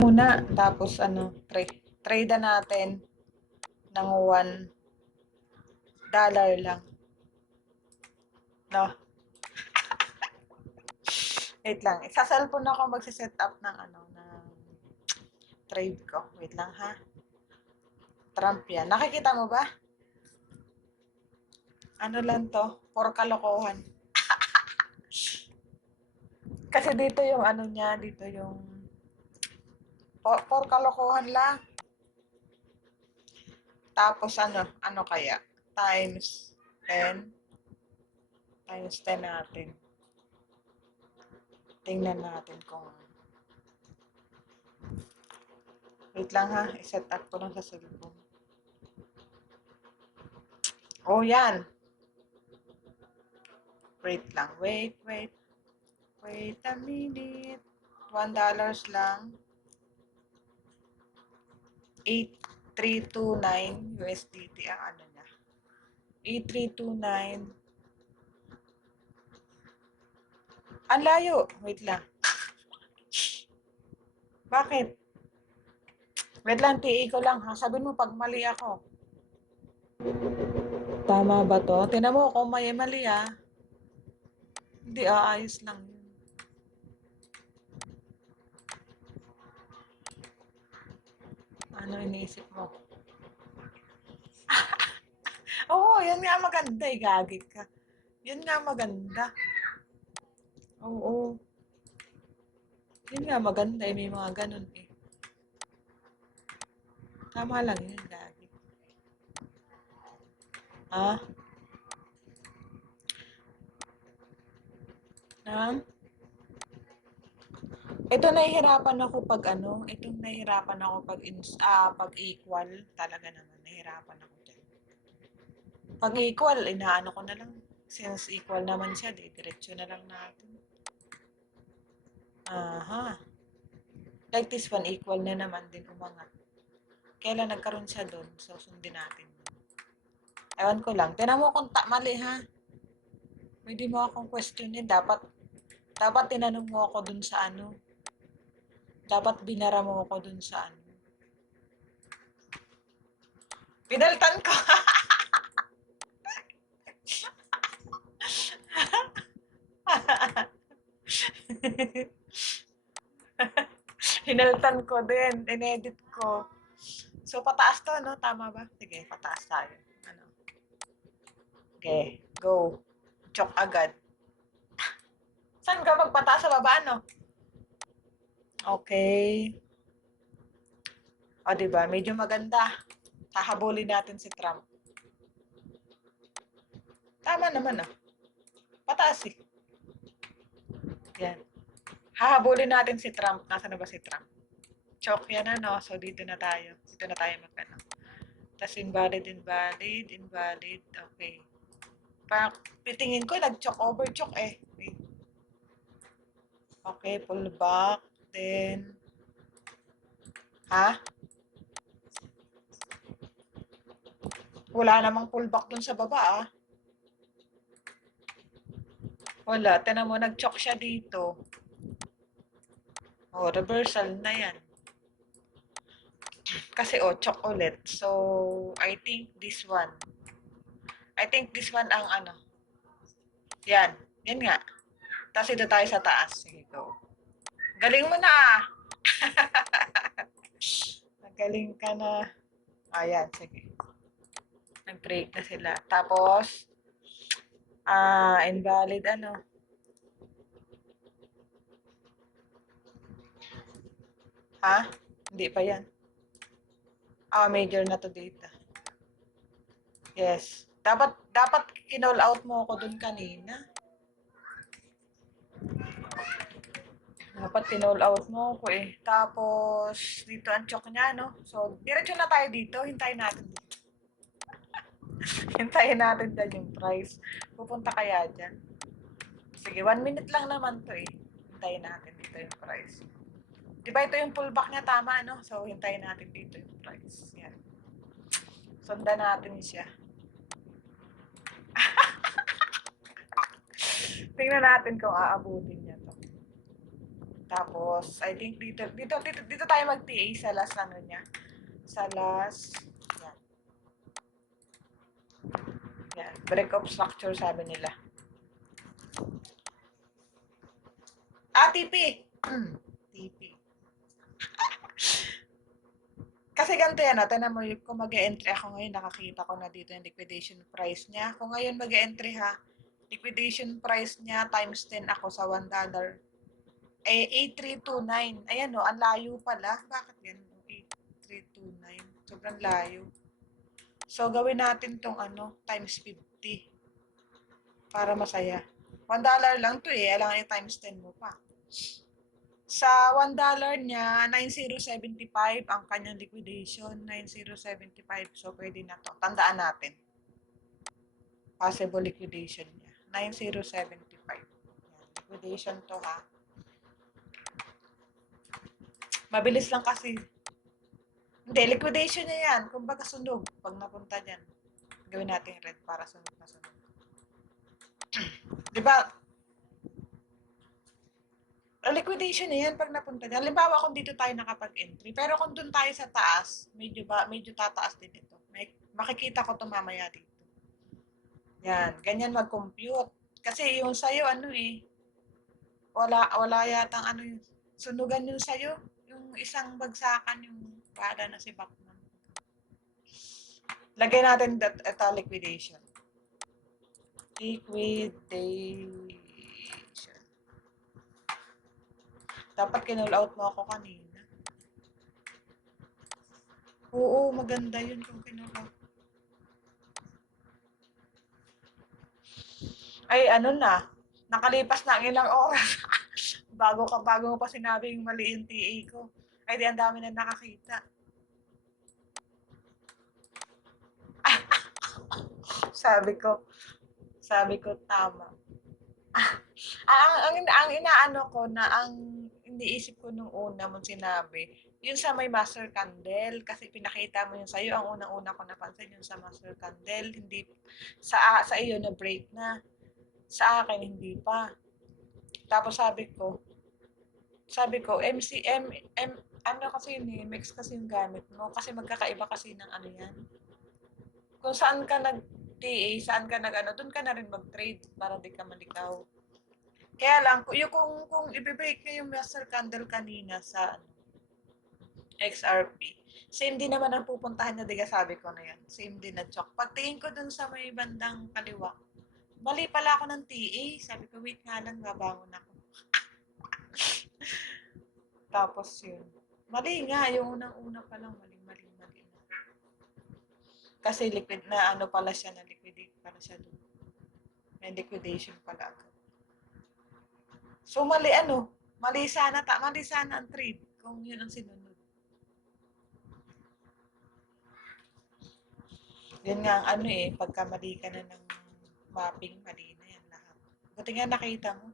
Muna, tapos trade na natin ng $1 lang. No? Wait lang. Sa cellphone ako magsiset up ng trade ko. Wait lang ha. Trump yan. Nakikita mo ba? Ano lang to? For kalokohan. Kasi dito yung niya, dito yung for kalokohan lang. Tapos ano kaya? Times 10. Times 10 natin. Tingnan natin kung wait lang ha. I-set up ko lang sa cellphone. Oh, yan. Wait lang. Wait. Wait a minute. $1 lang. 8329 USDT ang niya. 8329. Ang layo. Wait lang. Bakit? Wait lang, TI ko lang ha. Sabihin mo pag mali ako. Tama ba to? Tinan mo kung may mali ha. Hindi ayos lang yun. Ano iniisip mo? Oo, yan nga maganda eh. Gagi ka. Yan nga maganda. Oo. Yun nga maganda eh. May mga ganun eh. Tama lang yun, gagi. Ha? Ha? Ito nahihirapan ako pag itong nahihirapan ako pag equal, talaga naman nahihirapan ako diyan. Pag equal, inaano ko na lang. Since equal naman siya, diretso na lang natin. Aha. Like this one, equal na naman din umangat. Kailan nagkaroon siya doon, so sundin natin. Ewan ko lang. Tinan mo kung mali ha. Pwede mo akong questionin. Dapat tinanong mo ako dun sa Dapat binara mo ako dun sa Pinaltan ko. Hinaltan ko din. Inedit ko. So, pataas to, no? Tama ba? Sige, pataas tayo. Okay, go. Chok agad. Saan ka magpataas sa baba, no? Okay. O, diba? Medyo maganda. Hahabulin natin si Trump. Tama naman, oh. Pataas eh. Yan. Hahabulin natin si Trump. Nasaan na ba si Trump? Chok yan, no? So, dito na tayo. Dito na tayo magkano. Tapos invalid. Okay. Parang pitingin ko, nag-chok over chok eh. Wait. Okay, pull back. Then, ha? Wala namang pullback dun sa baba ah. Wala. Tinan mo, nag-chok siya dito. Oh, reversal na yan. Kasi chok ulit. So, I think this one ang Yan. Yan nga. Tapos ito tayo sa taas. Sige, go. Galing mo na ah. Nagaling ka na. Ayan, sige. Nag-break na sila. Tapos, invalid Ha? Hindi pa yan. Major na to dito. Yes. Dapat kinall out mo ako dun kanina. Dapat kinall out mo ako eh. Tapos, dito ang chok niya, no? So, diretso na tayo dito. Hintayin natin dito. Hintayin natin dyan yung price. Pupunta kaya dyan. Sige, 1 minute lang naman to eh. Hintayin natin dito yung price. Diba ito yung pullback niya, tama, no? So, hintayin natin dito yung price. Yan. Sundan natin siya. Tingnan natin kung aabutin niya to. Tapos, I think dito tayo mag-TA sa last ano niya. Sa last, yan. Yan. Break of structure, sabi nila. TP! TP. Kasi ganito yan, tinan mo, kung mag-e-entry ako ngayon, nakakita ko na dito yung liquidation price niya. Kung ngayon mag-e-entry ha, liquidation price niya times 10 ako sa $1. 8329. Ayan o, ang layo pala. Bakit ganun? 8329. Sobrang layo. So, gawin natin tong times 50. Para masaya. $1 lang to eh. Alangan i-times 10 mo pa. Sa $1 niya, 9075 ang kanyang liquidation. 9075. So, pwede na to. Tandaan natin. Possible liquidation niya. 9075. Yan. Liquidation to ha. Mabilis lang kasi. Hindi, liquidation niya yan. Kumbaga sunog. Pag napunta dyan. Gawin natin red para sunog na sunog. Diba? Liquidation na yan pag napunta dyan. Halimbawa kung dito tayo nakapag-entry. Pero kung dun tayo sa taas, medyo tataas din ito. Makikita ko ito mamaya dito. Yan. Ganyan mag-compute. Kasi yung sa'yo, wala yatang yung sunugan yung sa'yo. Yung isang bagsakan, yung bala na si Bachman. Lagay natin ito, liquidation. Liquidation. Dapat kinull out mo ako kanina. Oo, maganda yun kung kinull out. Ay, nakalipas na ang ilang oras. bago mo pa sinabing mali yung TA ko. Ay, di ang dami na nakakita. Sabi ko tama. ang inaano ko na ang iniisip ko nung una mong sinabi, yun sa may master candle, kasi pinakita mo yun sa'yo, ang unang-una ko napansin yun sa master candle, hindi, sa iyo na break na, sa akin hindi pa. Tapos sabi ko, kasi yun mix kasi yung gamit mo, kasi magkakaiba kasi ng yan. Kung saan ka nag-TA, saan ka doon ka na rin mag-trade para di ka malikaw. Kaya lang, kung i-break niya yung master candle kanina sa XRP, same din naman ang pupuntahan niya, diga sabi ko na yan. Same din na chok. Pagtingin ko dun sa may bandang kaliwa, mali pala ako ng TA. Sabi ko, wait nga lang, babangon ako. Tapos yun. Mali nga, yung unang-una pa lang, mali na. Kasi liquid na pala siya, na liquidate pala siya doon. May liquidation pala agad. So, mali sana ang trade kung yun ang sinunod. Yun nga ang pagka mali ka na ng mapping, mali na yan lahat. Buti nga nakita mo.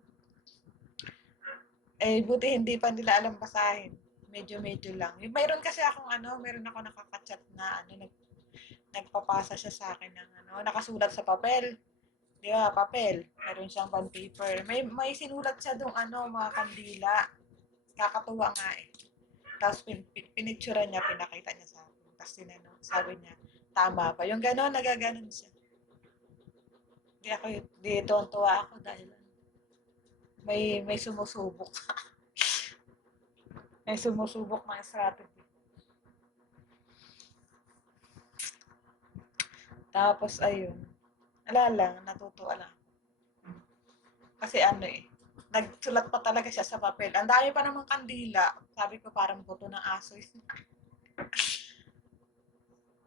Buti hindi pa nila alam basahin. Medyo lang. Mayroon kasi akong meron ako nakaka-chat na nagpapasa siya sa akin ng nakasulat sa papel. Di ba, papel. Meron siyang bond paper. May sinulat siya doon mga kandila. Kakatuwa nga eh. Tapos pinicture niya, pinakita niya sa akin. Tapos sabi niya, tama pa. Yung gano'n, nagaganon siya. Di tuwa ako dahil may sumusubok. May sumusubok ng strategy. Tapos, ayun. Natutuwa lang. Kasi nagsulat pa talaga siya sa papel. Ang dami pa namang kandila. Sabi ko parang buto ng aso.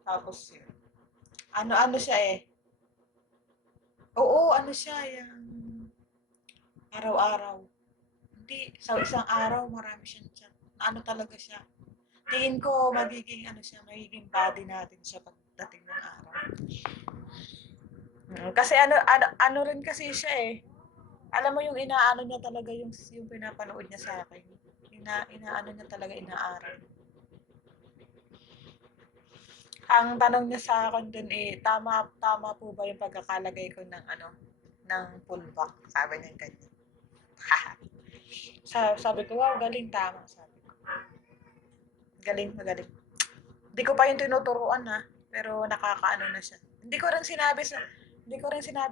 Tapos yun. Siya eh. Oo, siya yung araw-araw. Hindi, sa isang araw marami siyang chat. Talaga siya. Tingin ko magiging magiging body natin siya pagdating ng araw. Kasi rin kasi siya eh. Alam mo yung inaano niya talaga yung pinapanood niya sa akin. Inaano niya talaga, inaaral. Ang tanong niya sa akin dun tama po ba yung pagkakalagay ko ng ng pullback? Sabi niya ganyan. Sabi ko, wow, galing, tama, sabi ko. Galing, magaling. Hindi ko pa yung tinuturuan ha, pero nakakaano na siya. Hindi ko rin sinabi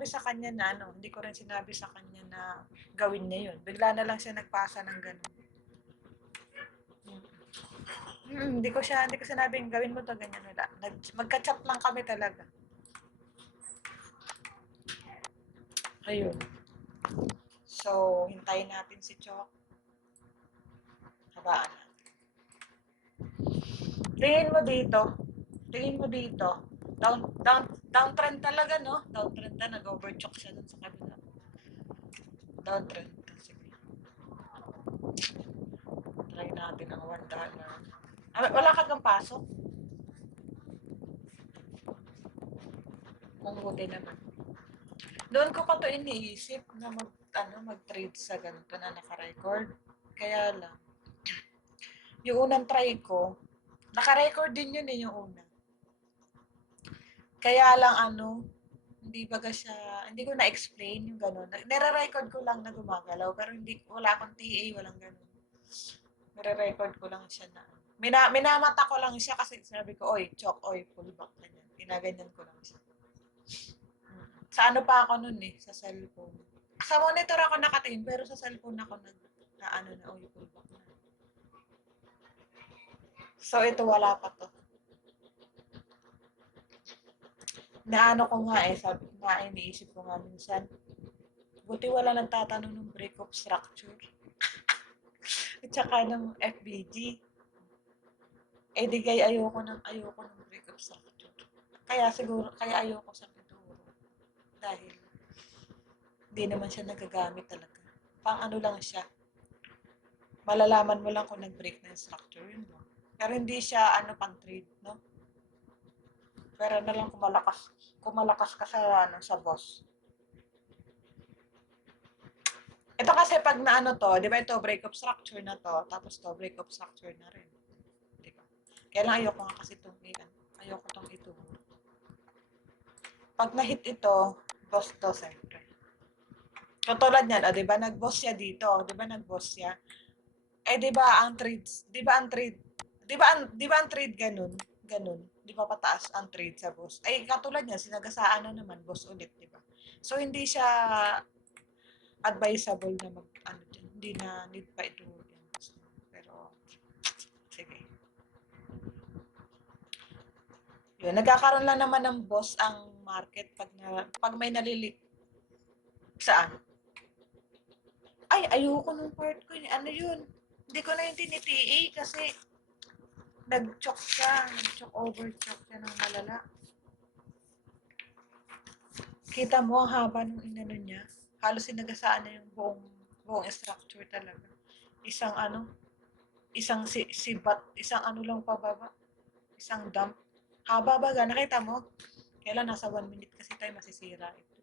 sa kanya na ano, hindi ko rin sinabi sa kanya na gawin niya yun. Bigla na lang siya nagpasa ng ganun. Hindi ko sinabing gawin mo to ganyan wala. Magka-chat lang kami talaga. Ayun. So, hintayin natin si Chok. Habaan natin. Tingin mo dito. Tingin mo dito. Downtrend talaga, no? Downtrend na. Nag-overchok siya dun sa kabila. Downtrend. Sige. Try natin ang $1. Wala ka kang pasok? Kung buti naman. Doon ko pa to iniisip na mag-trade sa ganito na naka-record. Kaya lang, yung unang try ko, naka-record din yun yung una. Kaya lang hindi ko na-explain yung gano'n. Nire-record ko lang na gumagalaw, pero wala akong TA, walang gano'n. Nire-record ko lang siya na, minamata ko lang siya kasi sabi ko, oy, Chok, oy, pull back, ganyan. Ginaganyan ko lang siya. Sa ano pa ako nun sa cellphone. Sa monitor ako nakatingin, pero sa cellphone ako oy, pull back na. So, ito wala pa to. Naano ko nga sabi ko nga iniisip ko nga minsan, buti wala nagtatanong ng break of structure. At saka ng FBG. Di kaya ayoko ng break of structure. Kaya ayoko sa ituro. Dahil, hindi naman siya nagagamit talaga. Pang ano lang siya. Malalaman mo lang kung nag-break na yung structure yun mo. Pero hindi siya pang trade, no? Pero na lang kung malakas ka sa boss. Ito kasi pag na to, di ba ito break of structure na to, tapos to break of structure na rin. Di ba? Kaya lang ayoko nga kasi ayoko ito. Pag na-hit ito, boss to siyempre. Katulad niyan, di ba nag-boss siya dito, di ba nag-boss siya? Di ba ang trade, di ba ang trade ganun? Ganun. Di ba pataas ang trade sa boss? Katulad niya, sinagasaan na naman, boss ulit, di ba? So, hindi siya advisable na hindi na need pa ito. Pero, sige. Yun, nagkakaroon lang naman ng boss ang market pag may nalilik. Saan? Ayoko nung part ko. Ano yun? Hindi ko na yung tiniti kasi nag-choke siya. Nag-choke overchoke siya ng malala. Kita mo ang haba ng inano niya. Halos sinagasaan na yung buong structure talaga. Isang sibat, isang lang pababa. Isang dump. Haba baga, nakita mo? Kailan nasa 1 minute kasi tayo masisira ito.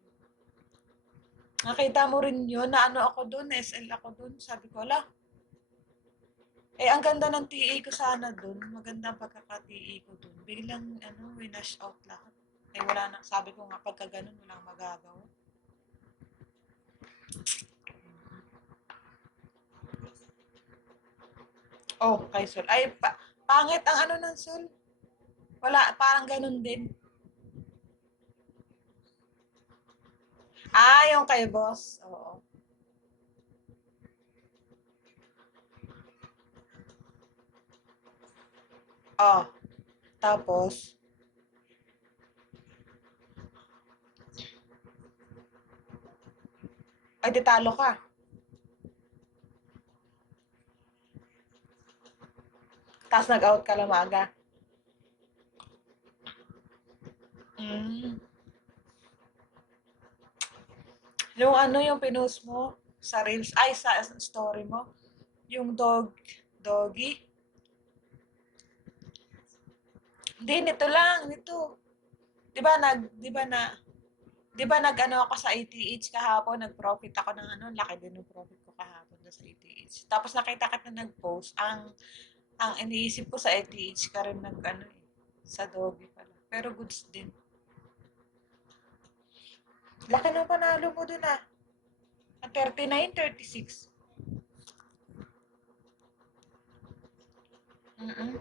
Nakita mo rin yun na ako dun, SL ako dun. Sabi ko, ang ganda ng TA ko sana dun. Maganda ang pagkaka-TA ko dun. Biglang, winash out lahat. Wala na. Sabi ko nga, pagka ganun, walang magagawa. Oh, kay Sol. Pangit ang ng Sol. Wala, parang ganun din. Yung kay boss. Oo. Oh, tapos, di talo ka. Tapos nag-out ka lang maaga. Mm. Yung pinost mo sa reels, sa story mo, yung doggy. Hindi, nito. 'Di ba ako sa ATH kahapon, nag-profit ako ng laki din ng profit ko kahapon sa ATH. Tapos nakita kita nag-post, ang iniisip ko sa ATH ka rin sa doggy pala. Pero goods din. Laki ng panalo mo dun 39, 36. Mm.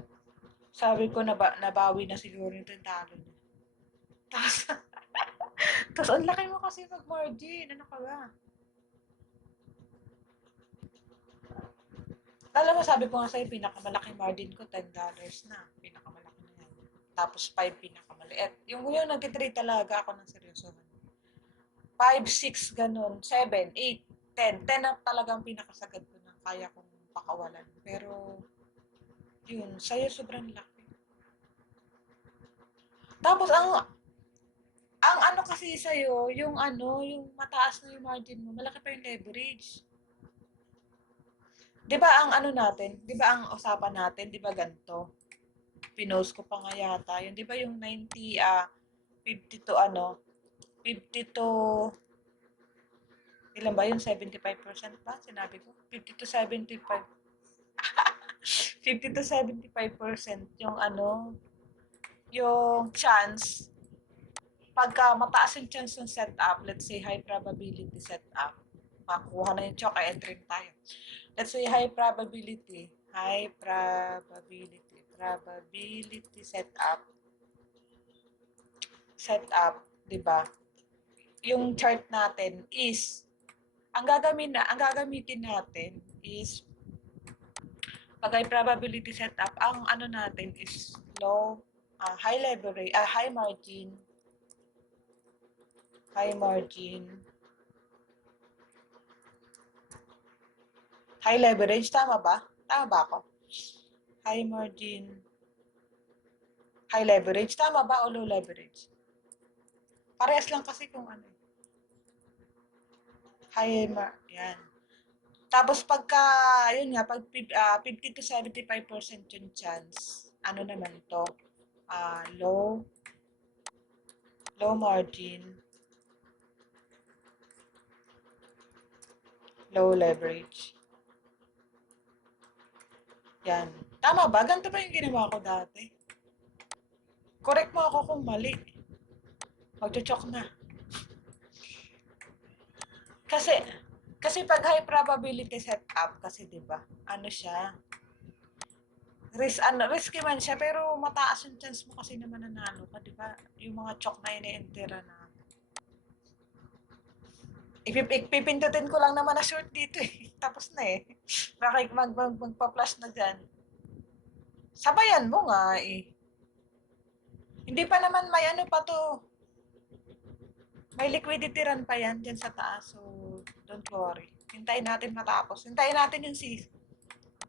Sabi ko nabawi na siguro yung talo niya. Tapos, tapos ang laki mo kasi mag-margin. Ano ka ba? Alam mo, sabi ko nga sa'yo, pinakamalaking margin ko, $10 na. Pinakamalaki na yan. Tapos 5 pinakamaliit. Yung nag-trade talaga ako ng seryosohan. 5, 6, ganun. 7, 8, 10. 10 na talagang pinakasagad ko na kaya kong pakawalan. Pero, yun, sa'yo sobrang laki. Tapos, ang ano kasi sa'yo, yung mataas na yung margin mo, malaki pa yung leverage. 'Di ba ang ano natin, 'di ba ang usapan natin, 'di ba ganito? Pinost ko pa nga yata, yun 'di ba yung 50 to ano, 50 to ilan ba yun, 75% ba sinabi ko? 50 to 75, 50 to 75% yung ano, yung chance pagka mataas yung chance ng setup, let's say high probability setup, makuha na yung choke, entry tayo. Let's say high probability setup, 'di ba? Yung chart natin is ang gagamitin natin is pag high probability setup, ang ano natin is high leverage, high margin, high leverage, tama ba? Tama ba ako? High margin, high leverage, tama ba o low leverage? Parehas lang kasi kung ano. Yan. Tapos pagka, yun nga, pag 50 to 75% yung chance, ano naman to, low margin, low leverage. Yan. Tama ba? Ganito ba yung ginawa ko dati? Correct mo ako kung mali. Magchuchok na. Kasi, kasi pag high probability setup, kasi 'di ba? Ano siya? Risky man siya, pero mataas yung chance mo kasi na mananalo ka, 'di ba? Yung mga chok na ini-entera na. Ipipindutin ko lang naman na short dito eh. Tapos na eh. Magpa-flash na dyan. Sabayan mo nga eh. Hindi pa naman may ano pa to. May liquidity run pa yan dyan sa taas. So, don't worry. Hintayin natin matapos. Hintayin natin yung CC.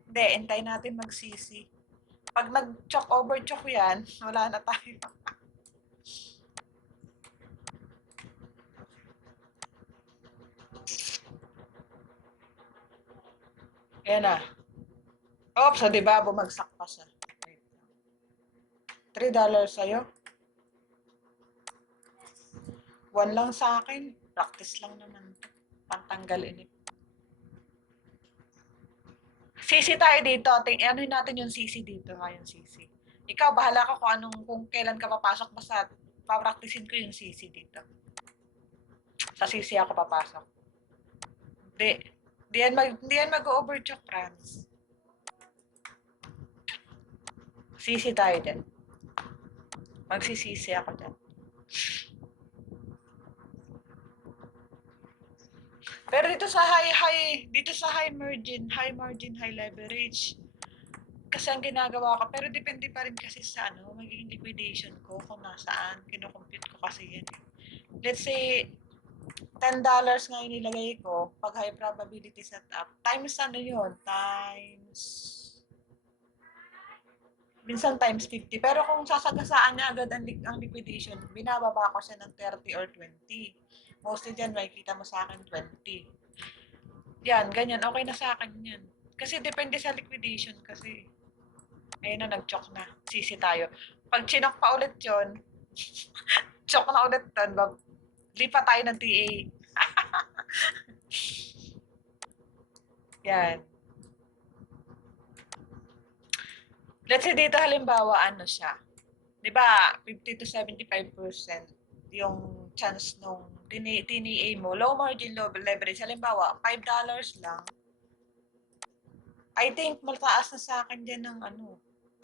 Hindi, hintayin natin mag-CC. Pag nag-choke over choke yan, wala na tayo. Ayan na. Oops, so diba bumagsak pa siya. $3 sa'yo. 1 lang sa akin. Practice lang naman to. Pantanggal inip. CC tayo dito. Ano natin yung CC dito. Yung CC. Ikaw, bahala ka kung kailan ka papasok. Basta papraktisin ko yung CC dito. Sa CC ako papasok. Hindi yan mag-overchoke, Franz. CC tayo din. Magsisisi ako dyan. Pero dito sa high margin, high leverage, kasi ang ginagawa ko, pero depende pa rin kasi sa magiging liquidation ko kung nasaan, kinukompute ko kasi yan. Let's say, $10 nga inilagay ko, pag high probability setup, times minsan times 50. Pero kung sasagasaan niya agad ang liquidation, binababa ko siya ng 30 or 20. Mostly dyan, makikita mo sa akin 20. Yan, ganyan. Okay na sa akin yan. Kasi depende sa liquidation kasi. Ayun na, nag-choke na. Sisi tayo. Pag chinok pa ulit yon, choke na ulit doon. Lipat tayo ng TA. Yan. Let's say dito halimbawa, ano siya. Di ba, 50 to 75% yung chance nung TNA mo. Low margin, low leverage. Halimbawa, $5 lang. I think mataas na sa akin din ng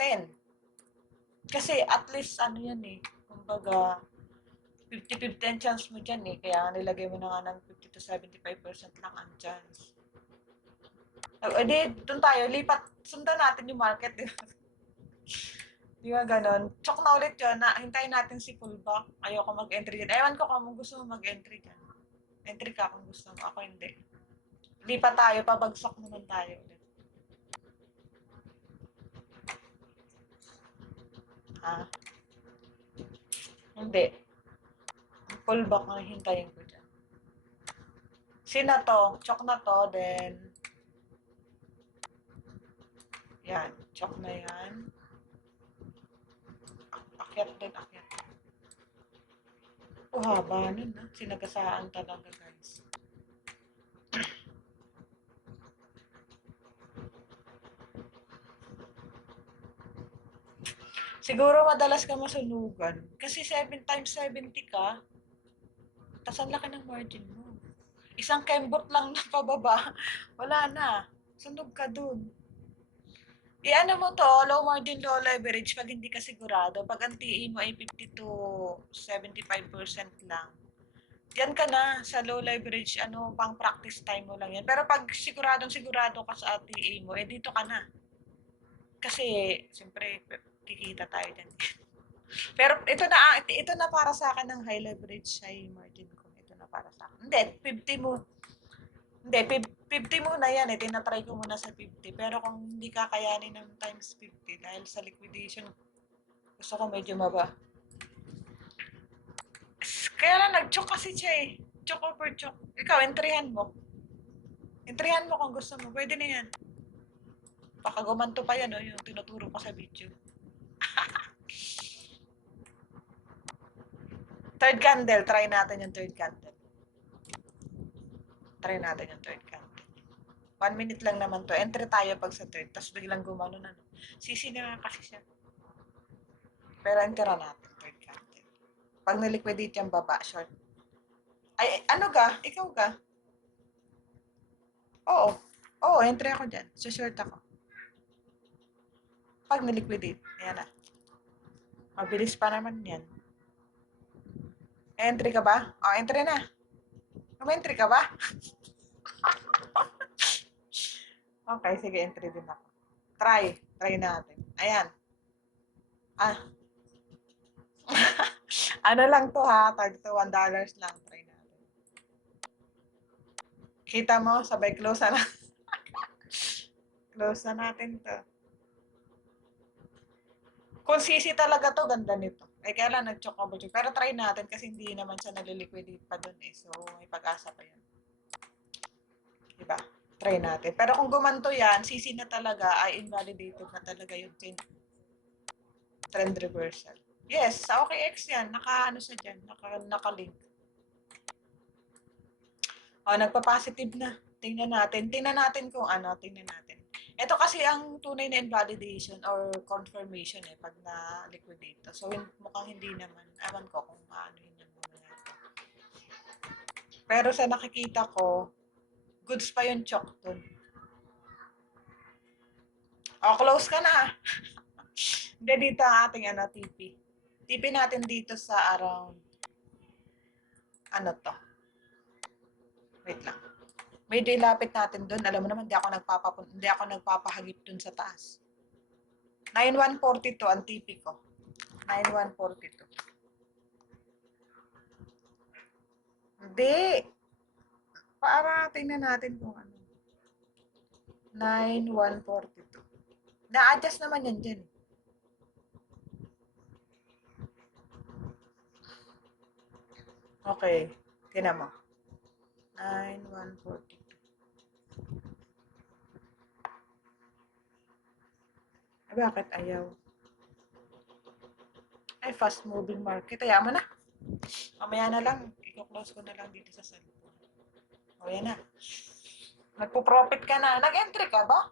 10. Kasi at least ano yan eh, kumbaga 50-50 ang chance mo dyan eh. Kaya nilagay mo na nga ng 50 to 75% lang ang chance. Edi, doon tayo, lipat, sundan natin yung market, di ba? Di ba ganon? Chok na ulit yun, na, hintayin natin si pullback. Ayoko mag-entry dyan. Ewan ko kung gusto mo mag-entry dyan. Entry ka kung gusto mo, ako hindi. Lipat tayo, pabagsak naman tayo ulit. Ah, hindi. Pullback ang hintayin ko dyan. Sina to, chok na to, then yan, chok na yan. Akyat din, akyat. Haba nun, ha? Sinagasaan talaga, guys. Siguro madalas ka masunugan. Kasi 7 times 70 ka, tas ang laki ng margin mo. Isang kembot lang na pababa, wala na. Sunog ka dun. I-ano mo to, low margin, low leverage pag hindi ka sigurado. Pag ang TE mo ay 50 to 75% lang. Yan ka na sa low leverage, ano, pang practice time mo lang yan. Pero pag sigurado ka sa TE mo, eh dito ka na. Kasi, siyempre, kikita tayo dyan. Pero ito na para sa akin ng high leverage, high margin ko. Ito na para sa akin. Hindi, 50 mo. Hindi, 50 muna yan eh. Tinatry ko muna sa 50. Pero kung hindi kakayanin ng times 50 dahil sa liquidation, gusto ko medyo maba. Kaya lang nag-choke kasi siya eh. Choke over choke. Ikaw, entryhan mo. Entryhan mo kung gusto mo. Pwede na yan. Baka gumanto pa yan, oh, yung tinuturo ko sa video. Third candle, try natin yung third candle. Try natin yung third candle. 1 minute lang naman to. Entry tayo pag sa third. Tapos biglang gumano na. Sisi na kasi siya. Pero enter natin third candle. Pag naliquidate yung baba, short. Ay, ano ka? Ikaw ka? Oo. Oo, entry ako dyan. So, short ako. Pag naliquidate, ayan na. Mabilis pa naman yan. Entry ka ba? O, entry na. Entry ka ba? Okay, sige, entry din ako. Try natin. Ayan. Ah. Ano lang to ha, tag to $1 lang. Try natin. Kita mo, sabay close na. Close na natin to. Kung sisi talaga to, ganda nito. Eh, kaya lang nag-choke over choke. Pero try natin kasi hindi naman siya naliliquidate pa dun eh. So, may pag-asa pa yun. Diba? Try natin. Pero kung gumanto yan, sisi na talaga, ay invalidated na talaga yung trend reversal. Yes, sa OKX yan. Naka-ano siya dyan. Naka-link. O, nagpa-positive na. Tingnan natin kung ano. Tingnan natin. Ito kasi ang tunay na invalidation or confirmation eh, pag na-liquidate. So, mukhang hindi naman. Ewan ko kung ano yun yung mga. Pero sa nakikita ko, goods pa yung chok dun. O, close ka na. Hindi, dito ang ating TP. TP natin dito sa around, ano to? Wait lang. Medyo ilapit natin dun. Alam mo naman, hindi ako nagpapahagip dun sa taas. 9142 ang TP ko. 9142. Hindi. Para tingnan natin kung ano. 9142. Na-adjust naman yan dyan. Okay. Tingnan mo. 9142. Bakit ayaw? Ay, fast moving market. Kaya mo na. Mamaya na lang. I-close ko na lang dito sa cellphone. O, yan na. Nagpo-profit ka na. Nag-entry ka ba?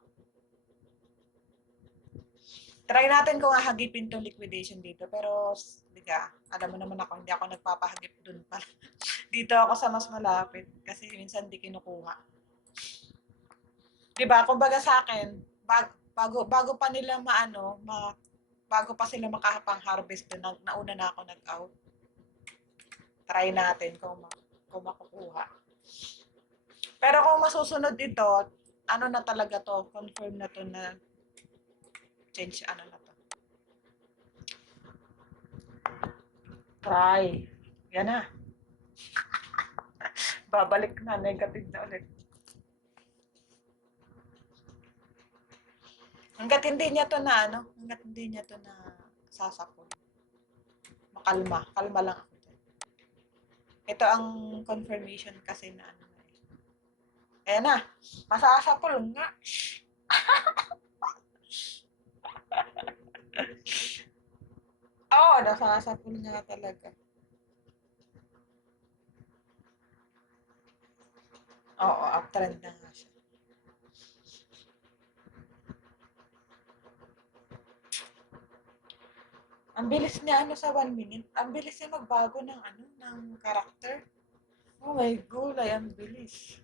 Try natin kung hahagipin itong liquidation dito. Pero, diga, alam mo naman ako, hindi ako nagpapahagip dun pala. Dito ako sa mas malapit. Kasi minsan di kinukuha. Diba? Kumbaga sa akin, bago pa nila bago pa sila makapang-harvest doon, nauna na ako nag-out. Try natin kung makukuha. Pero kung masusunod ito, ano na talaga to, confirm na to na change ano na to. Try. Yan na. Babalik na, negative na ulit. Hanggat hindi niya to na sasapol. Kalma lang ako dyan. Ito ang confirmation kasi na ano na eh. Ayan na, masasapol nga. Oo, nasasapol nga talaga. Oo, uptrend na nga siya. Ang bilis niya sa 1 minute. Ang bilis niya magbago ng character. Oh my God, ang bilis.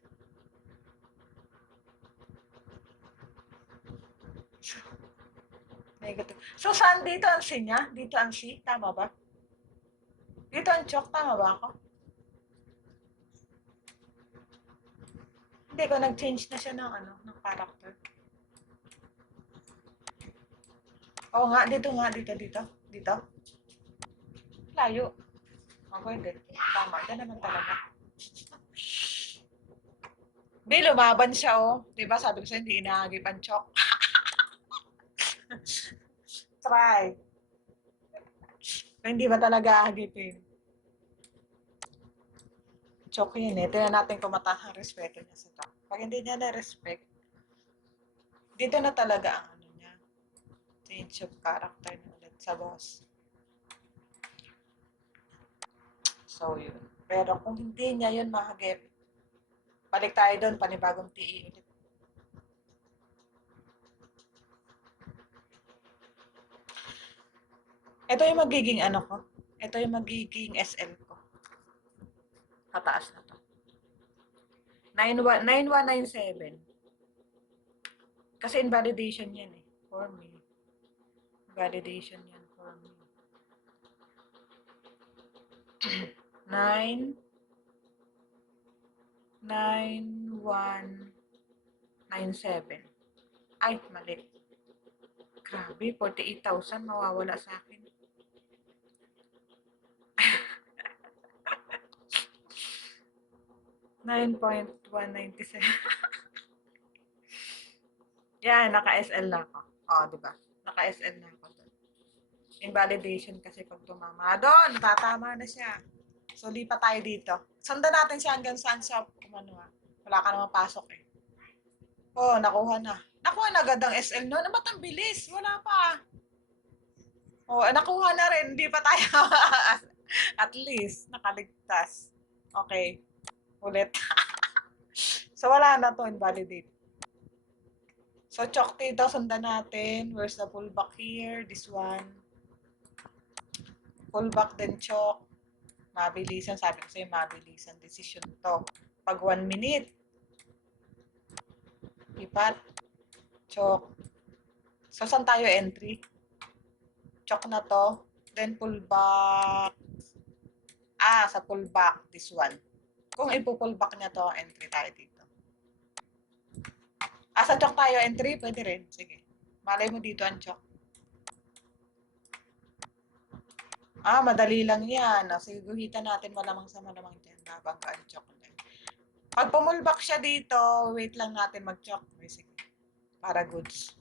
Negative. So, saan dito ang C niya? Dito ang C? Tama ba? Dito ang chok? Tama ba ako? Hindi ko, nag-change na siya ng character. Oo nga, dito. Dito. Layo. Pwede. Tama, dyan naman talaga. Hindi, lumaban siya, oh. Diba, sabi ko sa'yo, hindi inahagip ang chok. Try. Hindi ba talaga ahagipin? Chok yun eh. Tingnan natin kung matahang respeto niya sa chok. Pag hindi niya na-respect, dito na talaga ang niya. Change of character niya ulit sa boss. So, yun. Pero kung hindi niya yun mahagip, balik tayo doon, panibagong TE ulit. Ito yung magiging ko. Ito yung magiging SL ko. Kataas na to. 9197. Kasi invalidation yan eh. For me. Validation yan for me. 9197. Ay, mali. Grabe, 48,000 mawawala sa akin. $9.197. Yan, naka-SL na ako. Diba? Naka-SL na ako doon. Invalidation kasi pag tumama. Doon, tatama na siya. So, lipat tayo dito. Sundan natin siya hanggang saan siya wala ka naman pasok eh. Nakuha na. Nakuha na agad ang SL no? Ba't ang bilis? Wala pa. Nakuha na rin. Hindi pa tayo. At least, nakaligtas. Okay. Ulit. So, wala na to. Invalidate. So, chok dito. Sundan natin. Where's the pullback here? This one. Pullback din chok. Mabilisan. Sabi ko sa'yo, mabilisan decision to. Pag 1 minute. Lipat. Chok. So, saan tayo entry? Chok na to. Then, pullback. Sa pullback. This one. Kung ipo-pullback niya to, entry tayo dito. Sa chok tayo entry? Pwede rin. Sige. Malay mo dito ang chok. Madali lang yan. Sige, guhitan natin malamang sa malamang dyan. Nabangga ang chok. Pag pumulbak siya dito, wait lang natin mag-chok. Sige. Para goods.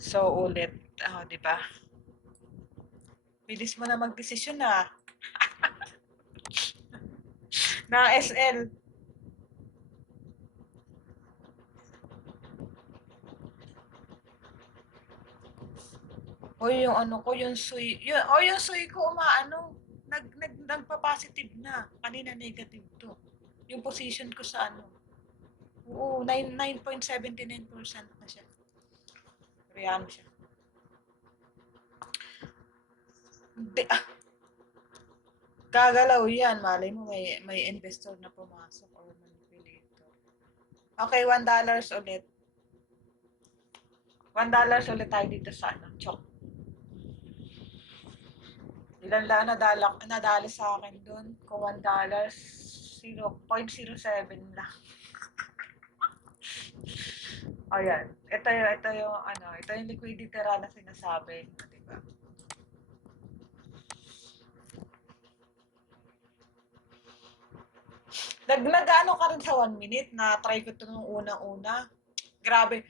So, ulit. Di ba? Bilis mo na mag-desisyon na. Na SL. Yung suy. Yung suy ko nagpa-positive na. Kanina negative to. Yung position ko sa 9.79% na siya. Real siya. Gagalaw yan. Malay mo may investor na pumasok or manipulator. Okay, $1 ulit. $1 ulit tayo dito sa ano, chok. Ilan lang nadali sa akin doon? Kung $1, 0.07 lang. Ayan. Ito yung liquidity run na sinasabi. Diba? Nag-ano ka rin sa 1 minute na try ko ito nung unang-una. Grabe.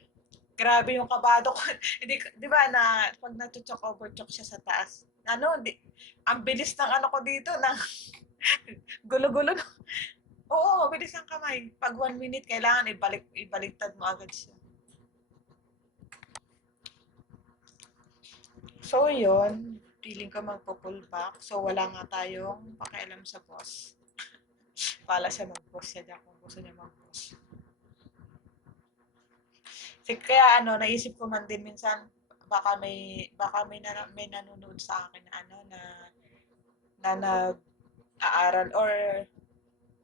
Grabe yung kabado ko. Hindi, di ba na pag natuchok overchok siya sa taas. Ang bilis ng ano ko dito, ng gulo-gulo. Oo, bilis ng kamay. Pag 1 minute, kailangan ibaliktad mo agad siya. So, yun. Feeling ko magpo-pull back. So, wala nga tayong pakialam sa boss. Pala siya mag-boss siya dyan kung gusto niya mag-boss. Kaya naisip ko man din minsan, baka may nanonood sa akin na na nag-aaral or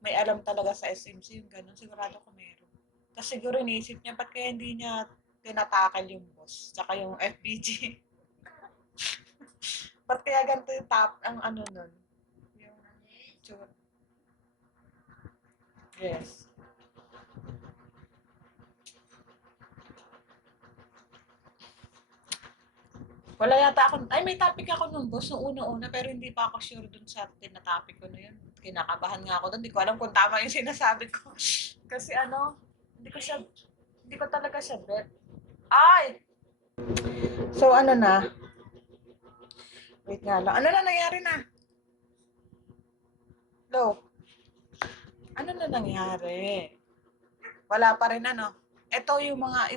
may alam talaga sa SMC, yung ganun, sigurado ko meron. Tapos siguro iniisip niya, ba't kaya hindi niya tinatakal yung boss, tsaka yung FBG. Ba't kaya ganito yung ang ano nun? Yung, yes. Wala yata ako, ay may topic ako nung boss nung una-una pero hindi pa ako sure dun sa tinatopic ko na yun. Kinakabahan nga ako dun, hindi ko alam kung tama yung sinasabi ko. Kasi hindi ko talaga siya bet. Ay! So wait nga lang, ano na nangyari na? Hello? Ano na nangyari? Wala pa rin ito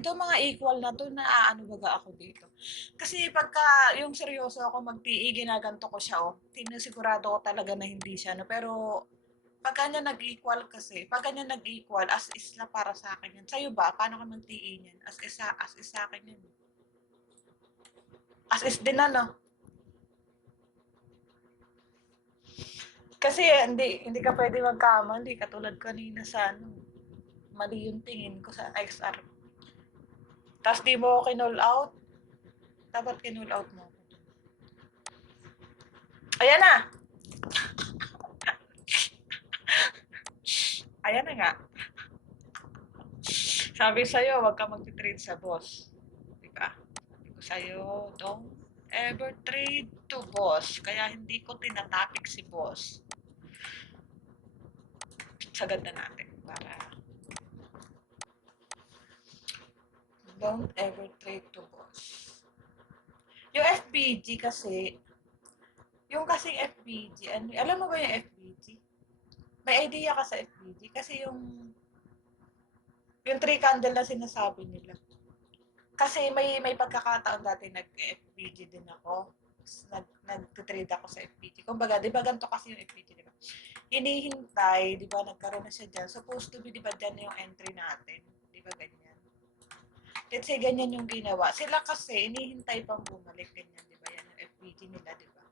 mga equal na to na ano baga ako dito. Kasi pagka yung seryoso ako mag-PE, ginaganto ko siya Sinisigurado ko talaga na hindi siya pero pagka niya nag-equal kasi, pagka niya nag-equal, as is na para sa akin yan. Sa'yo ba? Paano ka mag-TE niyan? As is sa akin yan. As is din Kasi hindi ka pwede magkamali katulad kanina sa mali yung tingin ko sa XR. Tapos di mo kinall out, dapat kinall out mo. Ayan na! Ayan na nga. Sabi sa'yo, huwag ka mag-trade sa boss. Diba? Sabi ko sa'yo, don't ever trade to boss. Kaya hindi ko tinatopic si boss. Sagad na natin para don't ever trade to boss. Yung FBG kasi, yung kasing FBG, alam mo ba yung FBG? May idea ka sa FBG? Kasi yung three candle na sinasabi nila. Kasi may pagkakataon dati nag-FBG din ako. Nag-trade ako sa FBG. Kumbaga, di ba ganito kasi yung FBG, di ba? Hinihintay, di ba, nagkaroon na siya dyan. Supposed to be, di ba, dyan yung entry natin. Di ba, ganyan. Let's say, ganyan yung ginawa. Sila kasi, hinihintay pang bumalik, ganyan, di ba, yan yung FBG nila, di ba?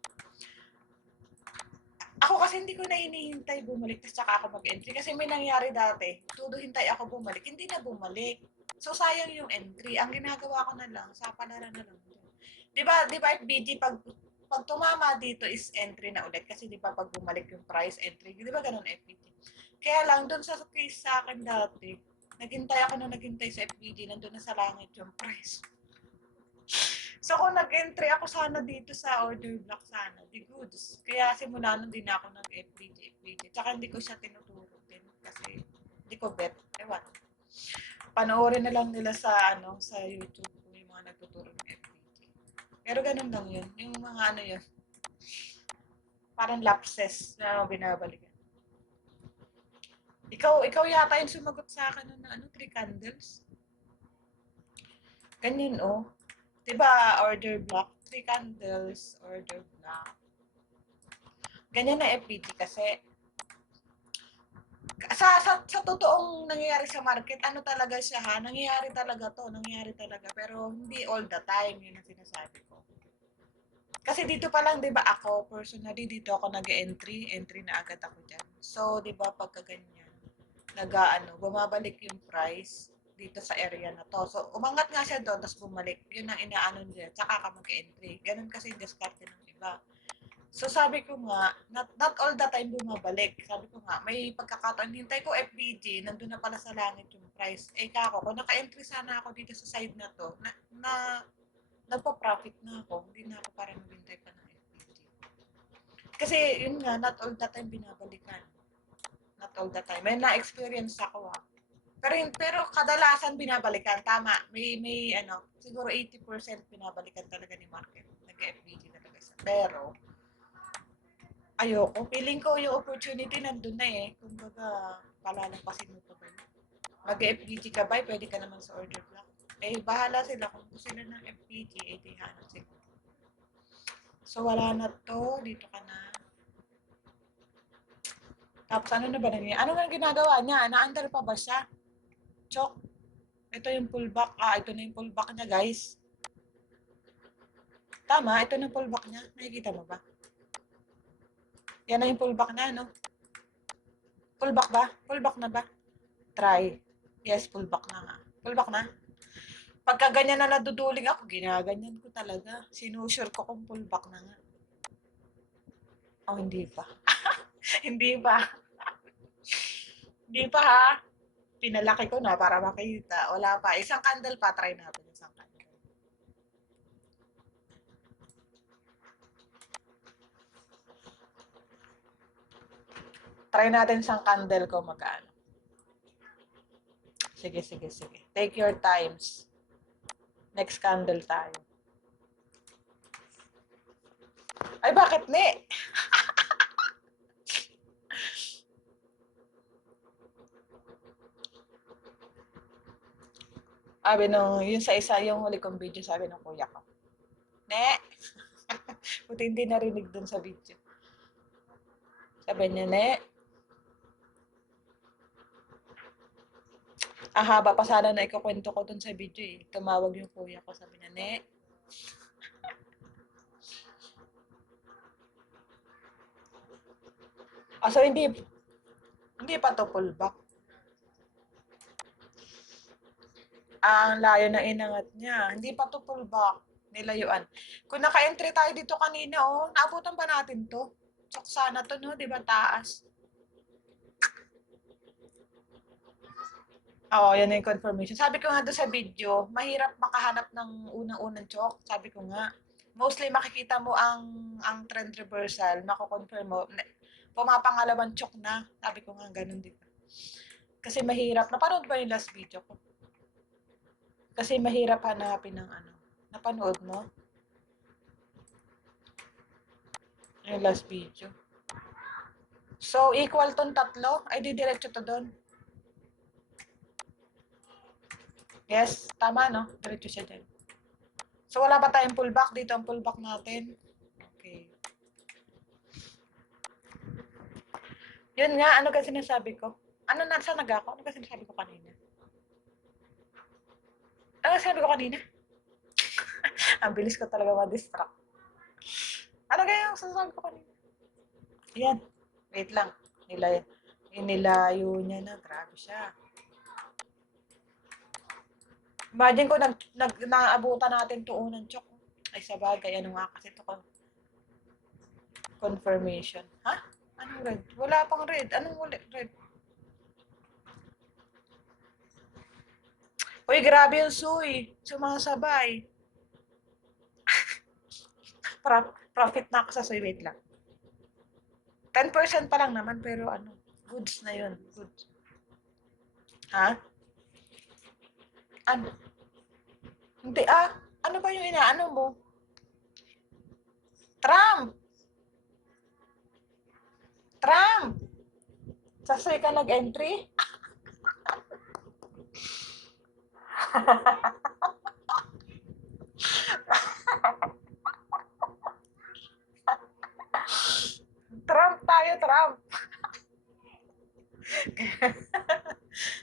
Ako kasi hindi ko na hinihintay bumalik, tapos tsaka ako mag-entry. Kasi may nangyari dati, todo hintay ako bumalik, hindi na bumalik. So, sayang yung entry. Ang ginagawa ko na lang, sa palaran na lang. Di ba FBG, pag tumama dito is entry na ulit. Kasi di ba pag bumalik yung price, entry. Di ba ganun FBG? Kaya lang, doon sa case sa akin dati, naghintay sa FBG, nandun na sa langit yung price. So, kung nag-entry ako sana dito sa order block sana, di goods. Kaya simula nun din ako nag-FBG. Tsaka hindi ko siya tinuturo din kasi hindi ko bet. Ewan. Panoorin na lang nila sa YouTube kung yung mga nagtuturo ng FBG. Pero ganun lang yun. Yung mga yun. Parang lapses na binabalikan. Ikaw yata yung sumagot sa akin na 3 candles. Ganyan Diba, order block, 3 candles, order block. Ganyan na FBG kasi sa totoong nangyayari sa market, talaga siya nangyayari talaga, pero hindi all the time, yun ang sinasabi ko. Kasi dito pa lang, di ba ako, personally, dito ako nag-entry na agad ako dyan. So, di ba, pagka ganyan, bumabalik yung price dito sa area na to. So, umangat nga siya doon, tapos bumalik. Yun ang inaano niya. Tsaka ka mag-entry. Ganun kasi yung diskarte ng iba. So, sabi ko nga, not all the time bumabalik. Sabi ko nga, may pagkakataon. Hintay ko FBG, nandun na pala sa langit yung price. Kako, kung naka-entry sana ako dito sa side na to, nagpa-profit na ako. Hindi na ako para maghintay pa ng FBG. Kasi, yun nga, not all the time binabalikan. Not all the time. May na-experience ako pero kadalasan binabalikan, tama. May siguro 80% binabalikan talaga ni market. Nag-FBG talaga siya. Pero, ayoko. Feeling ko yung opportunity nandun na eh. Kumbaga, palalampasin mo pa ba yun? Mag-FBG ka ba? Pwede ka naman sa order block. Eh, bahala sila. Kung gusto sila ng FBG, eh, di hanap sila. So, wala na to. Dito ka na. Tapos, ano na ba nangyayari? Ano nga ginagawa niya? Naandar pa ba siya? Chok. Ito yung pullback. Ito na yung pullback niya, guys. Tama, ito na yung pullback niya. Nakikita mo ba? Yan na yung pullback niya, no? Pullback ba? Pullback na ba? Try. Yes, pullback na nga. Pullback na. Pagka ganyan na naduduling ako, ginaganyan ko talaga. Sinusure ko kung pullback na nga. Oh, hindi pa. Hindi pa. Hindi pa ha. Pinalaki ko na para makita. Wala pa. Isang candle pa. Try natin isang candle. Try natin isang candle ko magkano. Sige. Take your times. Next candle tayo. Ay, bakit ne? Sabi nung, yun sa isa, yung huli kong video, sabi ng kuya ko. Ne? Buti hindi narinig dun sa video. Sabi niya, ne? Haba pa sana na ikukwento ko dun sa video eh. Tumawag yung kuya ko, sabi niya, ne? So hindi pa to pullback. Ang layo na inangat niya. Hindi pa to pullback. Nilayuan. Kung naka-entry tayo dito kanina, naabutan pa natin to. Tsok sana to, no? Di ba taas? Oo, yan yung confirmation. Sabi ko nga doon sa video, mahirap makahanap ng unang-unang chok. Sabi ko nga, mostly makikita mo ang trend reversal, mako-confirm mo, pumapangalawang chok na. Sabi ko nga, ganun dito. Kasi mahirap. Napanood ba yung last video ko? Kasi mahirap hanapin ng ano. Napanood mo? Yung last video. So, equal tong tatlo? Ay, di diretso to doon. Yes, tama, no? Diretso siya din. So, wala pa tayong pullback. Dito ang pullback natin. Okay. Yun nga, ano kasi sinasabi ko? Ano nasa nag-ako? Ano kasi sinasabi ko kanina? Ano sabi ko kanina? Ang bilis ko talaga ma-distract. Ano kaya yung sasabi ko kanina? Ayan. Wait lang. Nilayo niya na. Grabe siya. Imagine ko, naabutan natin to unang chok. Ay, sabagay. Ano nga kasi ito ko? Confirmation. Ha? Anong red? Wala pang red. Anong red? Uy, grabe yung suy. Sumasabay. Profit na ako sa suy. Wait lang. 10% pa lang naman, pero ano, goods na yun. Goods. Ha? Ano? Hindi, ano ba yung inaano mo? Trump! Trump! Sa suy ka nag-entry? Trump tayo, Trump!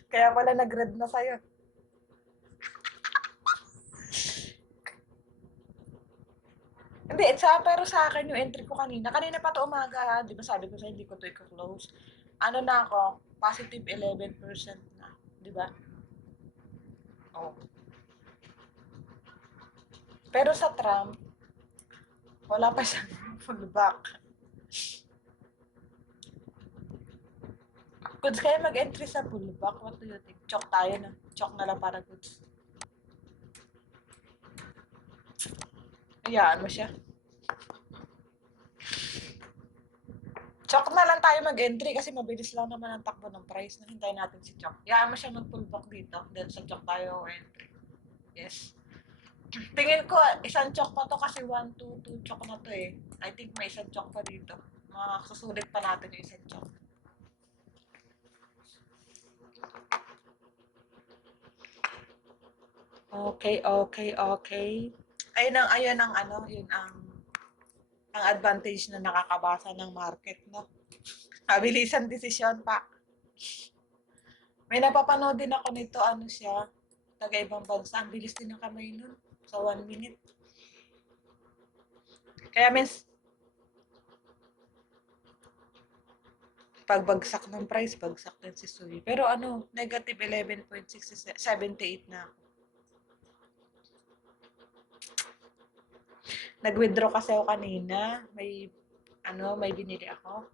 Kaya pala nag-red na sa'yo. Hindi, pero sa akin yung entry ko kanina. Kanina pa to umaga, di ba sabi ko sa'yo, hindi ko to i-close. Ano na ako, positive 11% na. Di ba? Oh. Pero sa Trump, wala pa siyang pullback. Goods kaya mag-entry sa pullback? What do you think? Chok tayo na. Chok na lang para goods. Hayaan mo siya. Chok na lang tayo mag-entry kasi mabilis lang naman ang takbo ng price. Hintayin natin si Chok. Hayaan mo siya mag-pullback dito. Then sa Chok tayo entry. Yes. Tingin ko, isang chok pa to kasi 1, 2, 2 chok na to eh. I think may isang chok pa dito. Masusulit pa natin yung isang chok. Okay. Ayun ang ano, yun ang advantage na nakakabasa ng market, no? Mabilisan desisyon pa. May napapanood din ako nito, ano siya, taga-ibang bansa. Ang bilis din ng kamay nun. Sa 1 minute. Kaya pagbagsak ng price, bagsak din si Sui. Pero ano, negative 11.78 na ako. Nag-withdraw kasi ako kanina. May binili ako.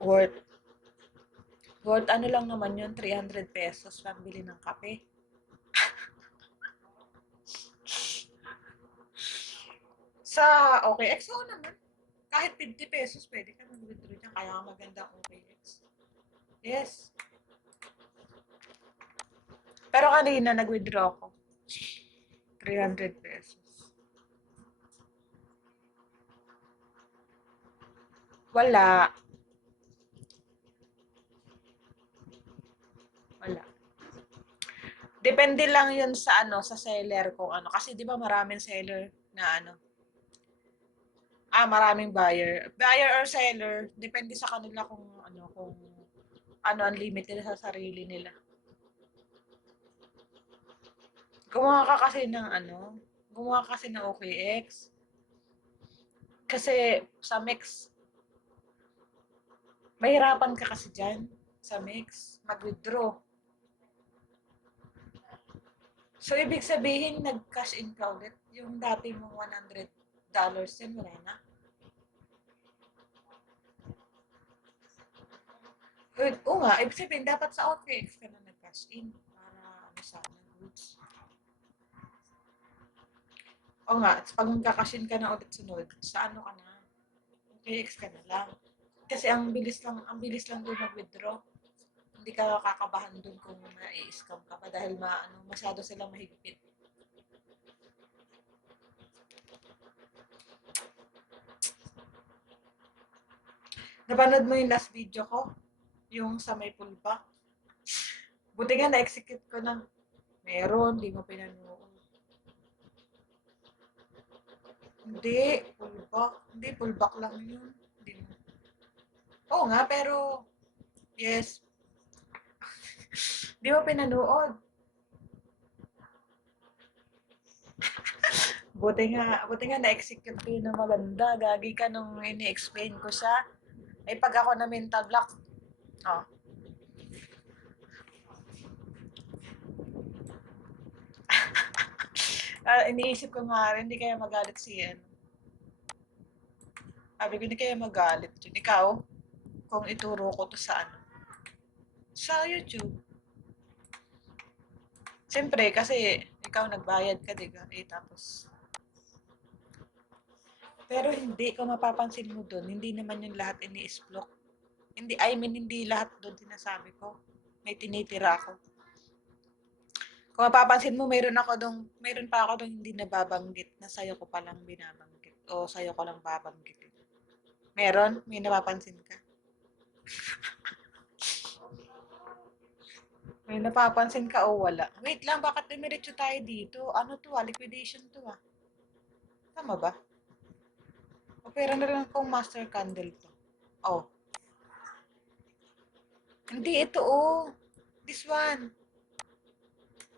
Worth ano lang naman yun, 300 pesos pambili ng kape. Sa OKX, oo naman. Kahit 50 pesos, pwede ka mag-withdraw dyan. Kaya maganda ang OKX. Yes. Pero kanina, nag-withdraw ako. 300 pesos. Wala. Depende lang yun sa sa seller kung ano. Kasi di ba maraming seller na maraming buyer. Buyer or seller, depende sa kanila kung ang limit nila sa sarili nila. Gumawa ka kasi ng OKX. Kasi sa mix, mahirapan ka kasi dyan sa mix, mag-withdraw. So, ibig sabihin, nag-cash in ka ulit. Yung dati mong $100 din, wala na. Oo nga, ibig sabihin, dapat sa OKX ka na nag-cash in para sana goods. Oo nga, pag nagka-cash in ka na ulit sunod, sa ano ka na, OKX ka na lang. Kasi ang bilis lang doon mag-withdraw. Hindi ka kakabahan doon kung ma-scam ka pa dahil masyado silang mahigpit. Napanood mo yung last video ko? Yung sa may pullback? Buti nga na-execute ko na. Meron, di mo pinanood. Hindi, pullback lang yun. Oo nga, pero, yes. Di mo pinanood. Buti nga na-execute ko yun na maganda. Gagi ka nung ini-explain ko siya. Ay pag ako na mental block, iniisip ko nga rin, hindi kaya magalit si Ian. Sabi ko, hindi kaya magalit yun. Ikaw, kung ituro ko to sa YouTube. Siyempre, kasi ikaw nagbayad ka, diba? Tapos, pero hindi, kung mapapansin mo doon, hindi naman yung lahat ini-explore. Hindi lahat doon sinasabi ko. May tinitira ako. Kung mapapansin mo, meron pa ako doon hindi nababanggit na sa'yo ko palang binabanggit o sa'yo ko lang babanggit. Meron? May napapansin ka? May napapansin ka o wala? Wait lang, bakit dumiretso tayo dito? Ano to liquidation to Tama ba? Opera na lang kung master candle to. Oh. Hindi, ito This one.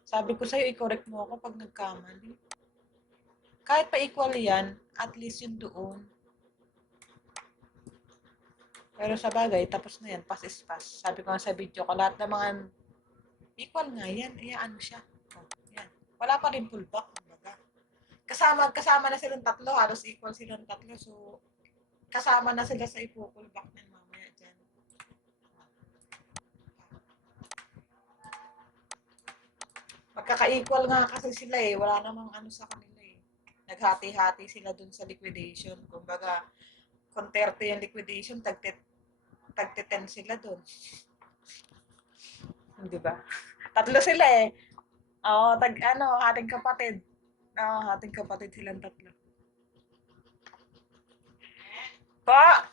Sabi ko sa'yo, i-correct mo ako pag nagkamali. Kahit pa equal yan, at least yun doon. Pero sa bagay, tapos na yan, pass is pass. Sabi ko nga sa video ko, lahat ng mga equal nga yan, ano siya. Oh, yan. Wala pa rin pullback, kumbaga. Kasama na silang tatlo, halos equal silang tatlo. So, kasama na sila sa ipo-pullback ng mamaya dyan. Magkaka-equal nga kasi sila eh. Wala namang ano sa kanila eh. Naghati-hati sila dun sa liquidation. Kumbaga, kung 30 yung liquidation, tagte-10 sila dun. Di ba? Tatlo sila eh. Oo, hating kapatid. Oo, hating kapatid silang tatlo. Pa!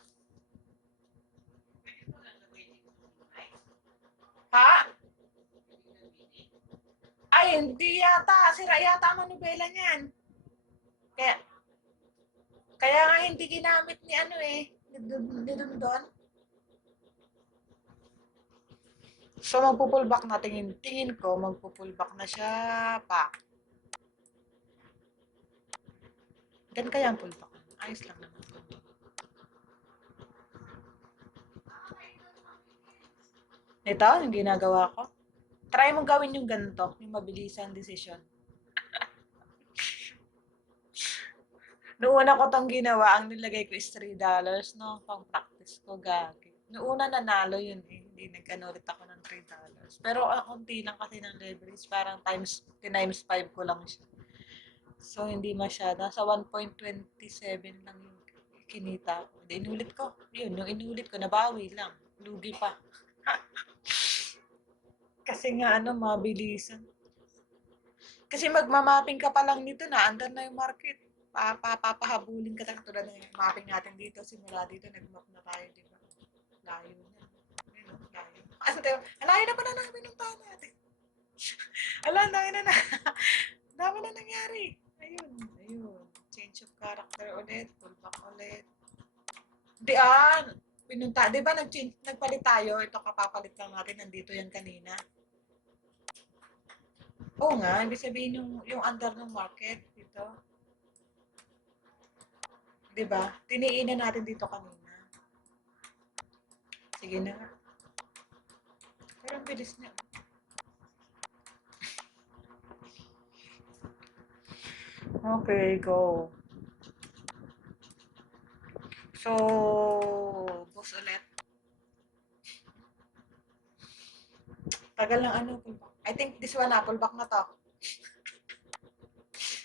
Ha? Ay, hindi yata. Sira yata ang manubela niyan. Kaya, kaya nga hindi ginamit ni ano eh. Ni Dundon. So, magpupullback na tingin ko, magpupullback na siya pa. Gan kaya ang pullback. Ayos lang naman. Ito, yung ginagawa ko. Try mong gawin yung ganito, yung mabilisang desisyon. Noong una ko tong ginawa, ang nilagay ko is $3, no? Pang practice ko, gagi. Noong una nanalo yun eh. Hindi nag-ano ulit ako ng $3. Pero konti lang kasi ng leverage. Parang times 5 ko lang siya. So, hindi masyado. Sa 1.27 lang yung kinita ko. Hindi, inulit ko. Yun, yung inulit ko, nabawi lang. Lugi pa. Kasi nga, mabilisan. Kasi magmamapping ka pa lang nito na, andun na yung market. Papahabulin ka talaga tulad ng mapping natin dito. Simula dito, nag-map na tayo, di ba? Layo na. Ayun, layo. Alayo na pala namin ng tayo natin. Ala, dami na nangyari. Ayun. Change of character ulit, pullback ulit. Pinunta, di ba nagpalit tayo, ito kapapalit lang natin, nandito yan kanina. Oo nga, ibig sabihin yung under ng market dito. Di ba? Tiniinan natin dito kanina. Sige na nga. Pero ang bilis niya. Okay, go. So, boss ulit. Tagal ng pullback. I think this one pullback na to.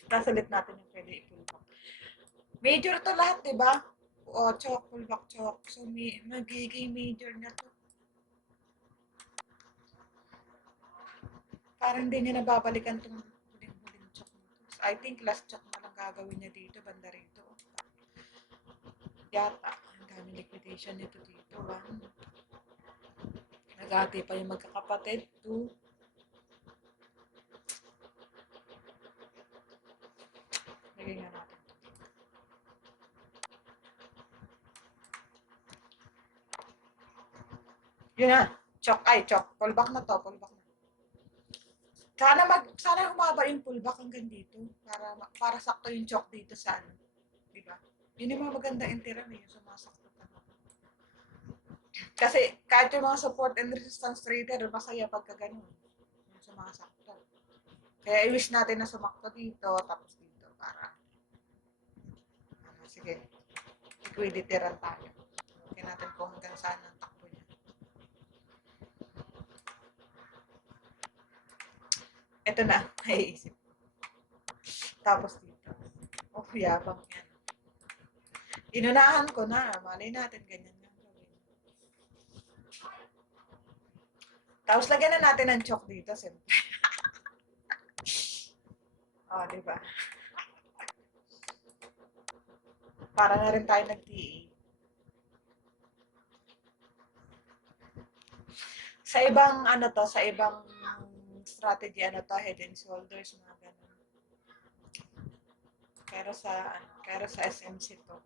Nasulit natin yung pwede i-pullback. Major to lahat, di ba? O, chok, pullback, chok. So, magiging major na to. Parang hindi niya nababalikan itong huling-huling chok na to. So, I think last chok na lang gagawin niya dito, banda rito. Yata, ang dami liquidation nito dito. 1. Nagati pa yung magkakapatid. 2. Lagay nga natin. Yun na. Chok. Pullback na to. Pullback na. Sana humaba yung pullback hanggang dito. Para sakto yung chok dito sa Di ba? Yun yung mga magandang intira yung sumasakto talaga. Kasi kahit yung mga support and resistance trader, masaya pagka ganun. Yung sumasakto. Kaya i-wish natin na sumakto dito, tapos dito para sige, liquidity run tayo. Kaya natin kung hanggang saan ang takbo niya. Ito na, naiisip. Tapos dito. Oh, yabang yan. Inunahan ko na. Malay natin, ganyan nga gawin. Tapos lagyan na natin ng chok dito, siyempre. Oh, di ba? Para na rin tayo nag-TA. Sa ibang sa ibang strategy head and shoulders, mga ganun. Pero sa SMC to.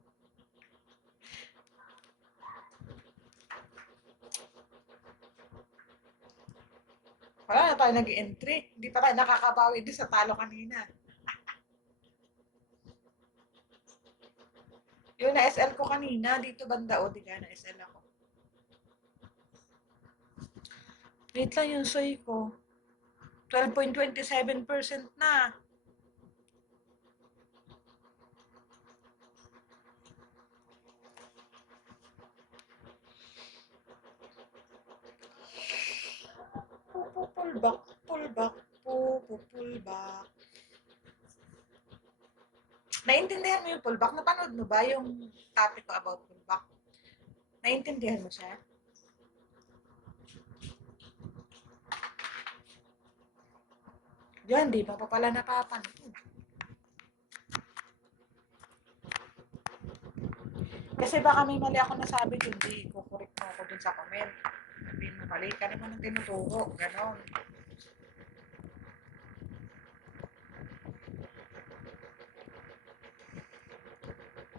Wala na tayo nag-entry. Hindi pa tayo nakakabawi din sa talo kanina. Yung na-SL ko kanina, dito banda o, di ka na-SL ako. Wait lang yung soy ko. 12.27% na. Pullback, pullback, pullback. Naintindihan mo yung pullback? Napanood mo ba yung topic ko about pullback? Naintindihan mo siya? Yan, di pa pala napapanood. Kasi baka may mali ako nasabi dun, di kukorek mo ako dun sa comment. Sabihin mo mali ka naman ng tinuturo. Ganon.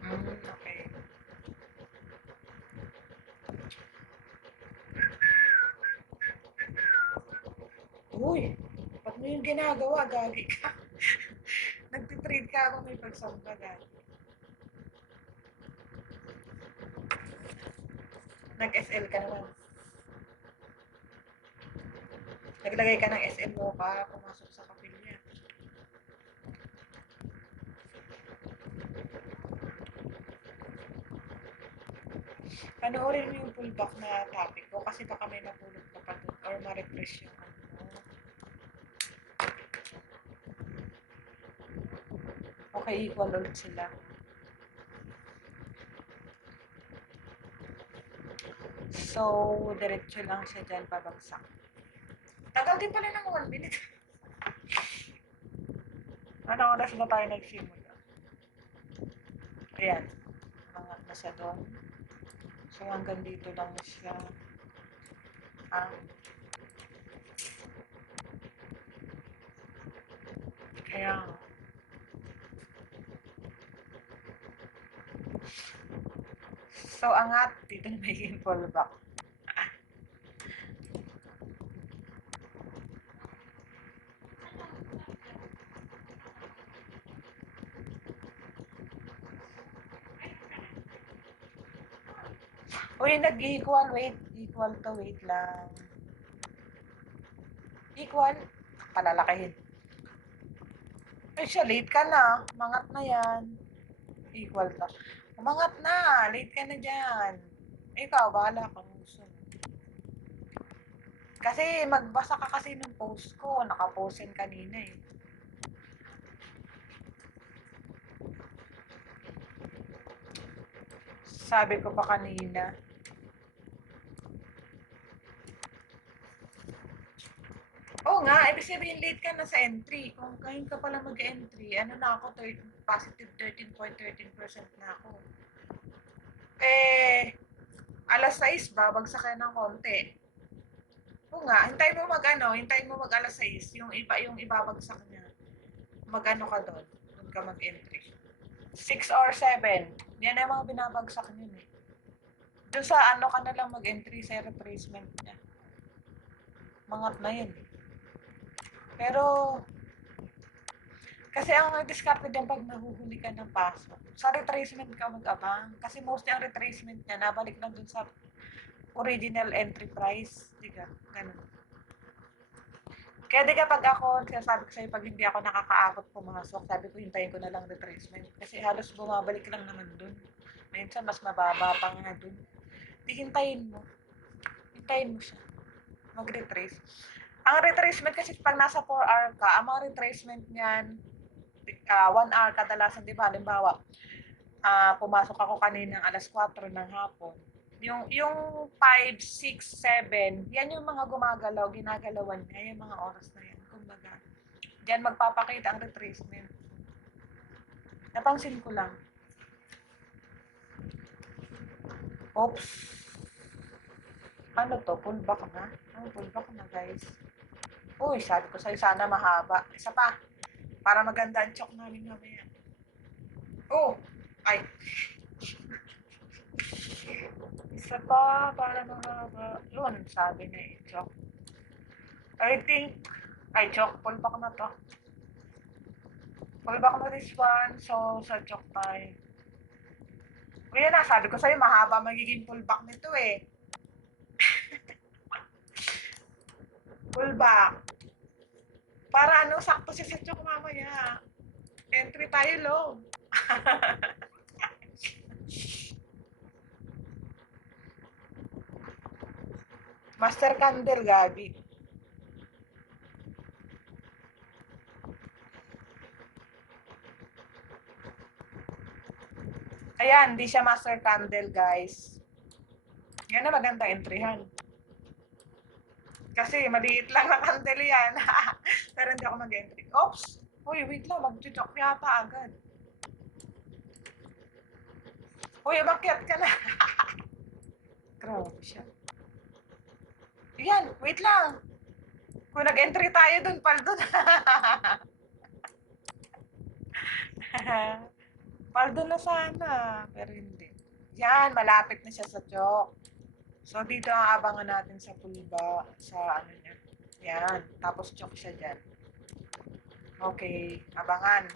Okay. Uy, ba't mo yung ginagawa? Gagi ka. Nagtitrade ka ako may pagsamba, gagi. Nag-SL ka naman. Naglagay ka ng SL mo pa, pumasok sa kapilya. Panoorin mo yung pullback na topic ko kasi baka may napulot ka pa dun or ma-refresh yung ano mo. Okay, equal ulit sila. So, diretso lang siya dyan pabagsak. Tagal din pala ng 1 minute. Anong oras na tayo nagsimula? Ayan. Mangat na siya doon. So, hanggang dito lang siya. Kaya, so, angat. Dito na may pullback. Uy, nag-equal. Wait. Equal to. Wait lang. Equal. Palalakihin. Ay, siya, late ka na. Mangat na yan. Equal to. Umangat na. Late ka na dyan. Ikaw, bahala ka. Kasi magbasa ka kasi ng post ko. Nakapost yan kanina eh. Sabi ko pa kanina. Oo nga, ibig sabihin late ka na sa entry. Kung ngayon ka pala mag-entry, ano na ako, positive 13.13% na ako. Eh, alas 6, babagsak ka ng konti. Oo nga, hintayin mo mag alas 6, yung ibabagsak niya. Mag-ano ka doon ka mag-entry. 6 or 7, yan ang mga binabagsak niyo eh. Doon sa ano ka na lang mag-entry sa retracement niya. Mangat na yun. Pero, kasi ang diskarte din pag nahuhuli ka ng pasok, sa retracement ka mag-abang. Kasi mostly ang retracement niya, nabalik lang dun sa original entry price. Diga, ganun. Kaya di kapag ako, sinasabi ko sa'yo, pag hindi ako nakakaabot pumasok, sabi ko, hintayin ko na lang retracement. Kasi halos bumabalik lang naman dun. Minsan, mas mababa pa nga dun. Di hintayin mo. Hintayin mo siya. Mag-retrace. Ang retracement kasi pag nasa 4 hour ka, ang mga retracement niyan, 1 hour kadalasan, di ba? Halimbawa, pumasok ako kanina alas 4 ng hapon. Yung 5, 6, 7, yan yung mga gumagalaw, ginagalawan niya, yung mga oras na yan. Kumbaga, diyan magpapakita ang retracement. Napansin ko lang. Oops. Ano to? Pullback na? Pullback na guys. Uy, sabi ko sa'yo, sana mahaba. Isa pa, para maganda ang chok namin mamaya. Oh! Ay! Isa pa, para mahaba. Yun, sabi niya eh, chok. I think, chok, pullback na to. Pullback na this one, so sa chok tayo. Kuya na, sabi ko sa'yo, mahaba magiging pullback nito eh. Full back. Para ano, sakto siya sa chok mamaya. Entry tayo low. Master Candle, Gabi. Ayan, di siya Master Candle, guys. Yan na maganda entryhan. Kasi maliit lang na candle yan. Pero hindi ako mag-entry. Oops! Uy, wait lang. Mag-chok yata agad. Uy, umakyat ka na. Grabe siya. Yan, wait lang. Kung nag-entry tayo dun, paldo na. Paldo na sana. Pero hindi. Yan, malapit na siya sa chok. So, dito ang abangan natin sa pulba. Sa ano niya. Yan. Tapos chok siya dyan. Okay. Abangan.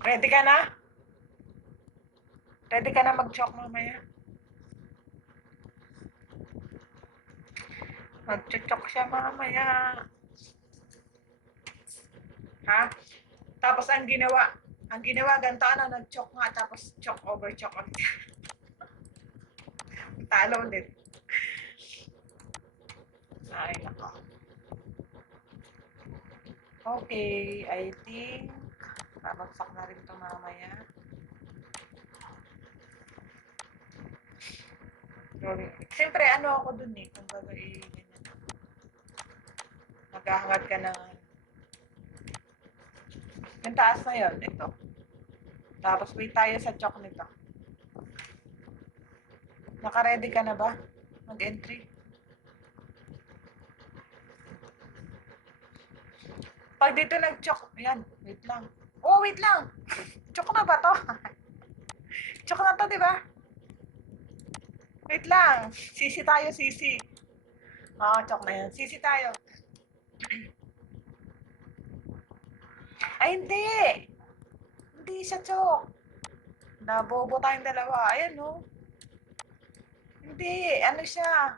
Ready ka na? Ready ka na mag-chok mamaya? Mag-chok siya mamaya. Ha? Tapos ang ginawa ganito, ano, nag-chok nga, tapos chok over chok ulit. Talo ulit. Ay, nako. Okay, I think babagsak na rin ito mamaya. Siyempre, ano ako dun eh, kung baga ganyan. Maghahangad ka ng yung taas na yun, ito. Tapos wait tayo sa chok nito. Naka-ready ka na ba? Mag-entry? Pag dito nag-chok, ayan, wait lang. Oh, wait lang! Chok na ba to? Chok na to, di ba? Wait lang. Sisi tayo, sisi. Oo, chok na yan. Sisi tayo. Ay, hindi! Hindi siya chok. Nabobo tayong dalawa. Ayan, no? Hindi, ano siya?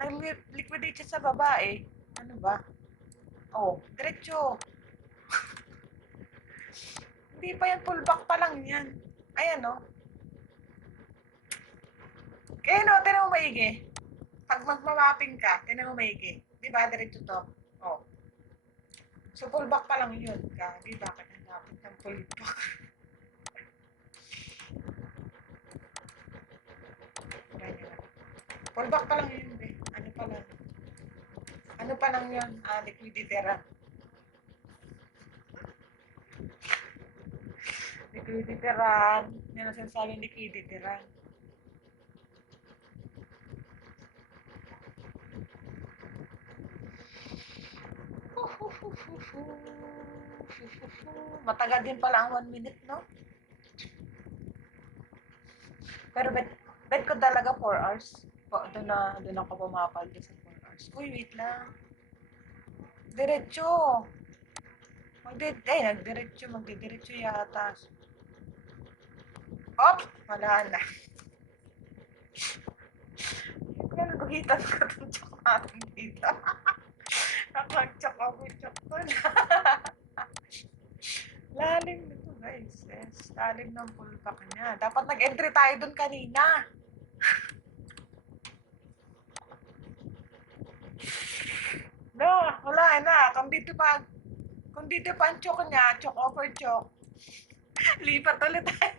Nag-liquidate siya sa baba, eh. Ano ba? Oh, diretso. Hindi pa yan, full back pa lang yan. Ayan, no? Kaya, no, tinan mo maigi. Pag magmamapping ka, tinan mo maigi. Di ba, diretso to? Oh. So, full back pa lang yun. Gagi, bakit hanapin ng full back? Full back pa lang yun, eh. Ano pa lang? Ano pa lang yun? Liquidity run. Liquidity run. Yan ang sinasabing liquidity run. Matagal din pala ang 1 minute, no? Pero bet ko talaga 4 hours. Doon ako pumapaldo sa 4 hours. Uy, wait lang. Diretso. Magdidiretso yata. Op! Wala na. Kaya naguhitan ko itong chok natin dito. Nakag-chok ako, chok ko na. Lalim nito, guys. Yes, lalim ng pulpak niya. Dapat nag-entry tayo dun kanina. No, wala na. Kung dito pa ang chok niya, chok over chok. Lipat ulit tayo.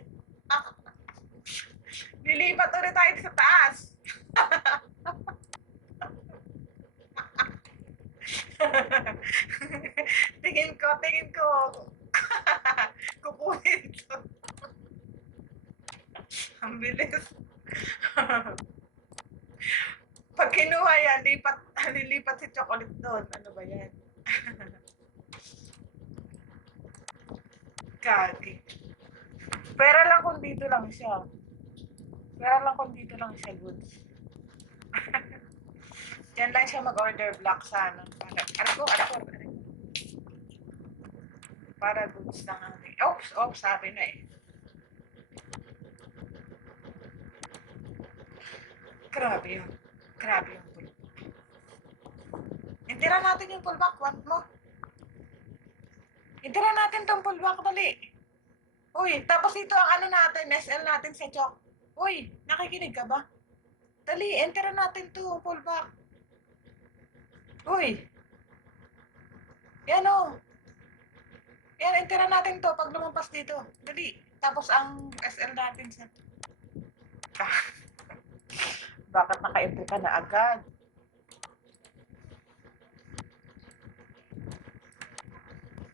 Lilipat ulit tayo sa taas. tingin ko. Kukunin to. Ang bilis. Pag kinuha yan, lilipat si chocolate doon. Ano ba yan? Kagi. Pera lang kung dito lang siya. Goods. Diyan lang siya mag-order block sana. Para goods lang ang oops, sabi na eh. Grabe yung bulok. Itira natin yung pullback. Want mo? Itira natin tong pullback, dali. Uy, tapos ito ang ano natin, SL natin sa Chok. Uy, nakikinig ka ba? Dali, entera natin to, pullback. Uy, yan o. Yan, entera natin to pag lumampas dito. Dali. Tapos ang SL natin sa... Bakit naka-entry ka na agad?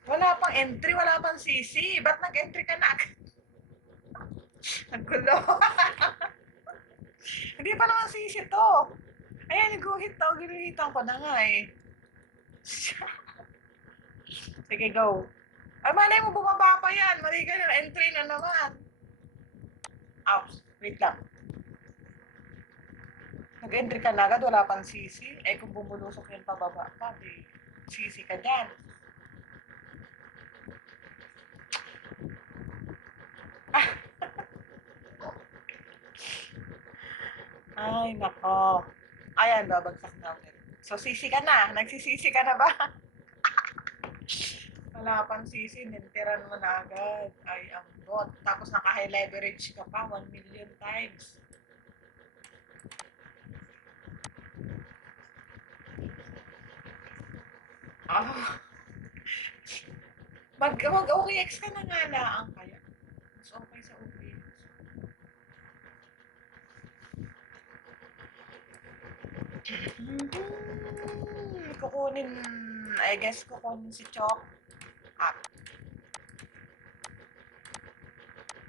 Wala pang entry, wala pang CC. Ba't nag-entry ka na agad? Naggulo. Hindi pa naman CC to. Ayan, guhit to. Ginuhitan ko na nga eh. Sige, go. Ay, malay mo, bumaba pa yan. Mali ka na, entry na naman. Ouch. Wait lang. Nag-entry ka na agad, wala pang CC. Eh, kung bumulusok yun pababa pa, di CC ka dyan. Ay, nako. Ayan, babagsak na ulit. So, CC ka na. Nagsisisi ka na ba? Wala pang CC, nintiran mo na agad. Ay, ang bot. Tapos naka-high leverage ka pa, 1 million times. Ah. Mag-OKX ka na nga lang kaya. Mas okay sa OKX. Kukunin, I guess kukunin si Chok.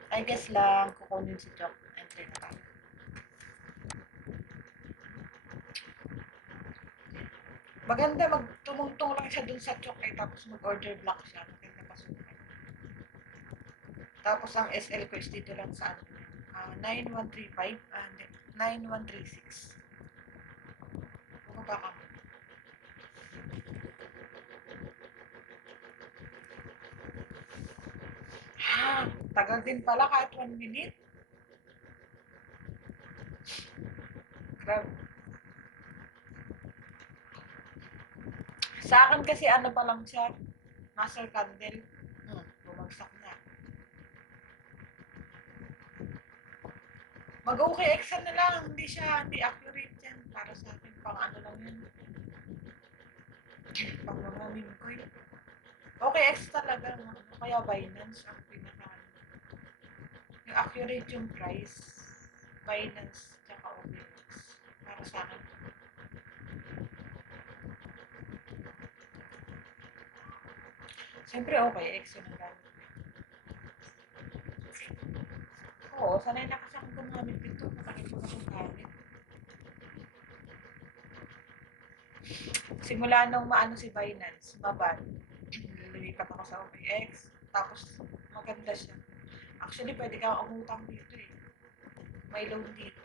I guess lang kukunin si Chok. Entry na tayo. Maganda magtumungtong lang siya dun sa Chok eh, tapos mag-order block siya. Maganda pasukan. Tapos ang SL ko is dito lang sa 9135 9136. Bumaba ka. Tagal din pala kahit 1 minute. Grabe. Sa akin kasi ano pa lang siya, master candle. Bumagsak na. Mag-OKX na lang, hindi accurate yan. Para sa akin, pang ano lang yun. Pang mga meme coin. OKX talaga, no? Kaya Binance ang pinaka yung accurate yung price. Binance, tsaka OKX. Para sa akin. Siyempre, OKX yun ang gamit. Oo, sanay na kasi akong gumamit dito. Matagal ko na akong gamit. Simula nung maano si Binance, maban, lumipat ako sa OKX. Tapos, maganda siya. Actually, pwede kang umutang dito eh. May loan dito.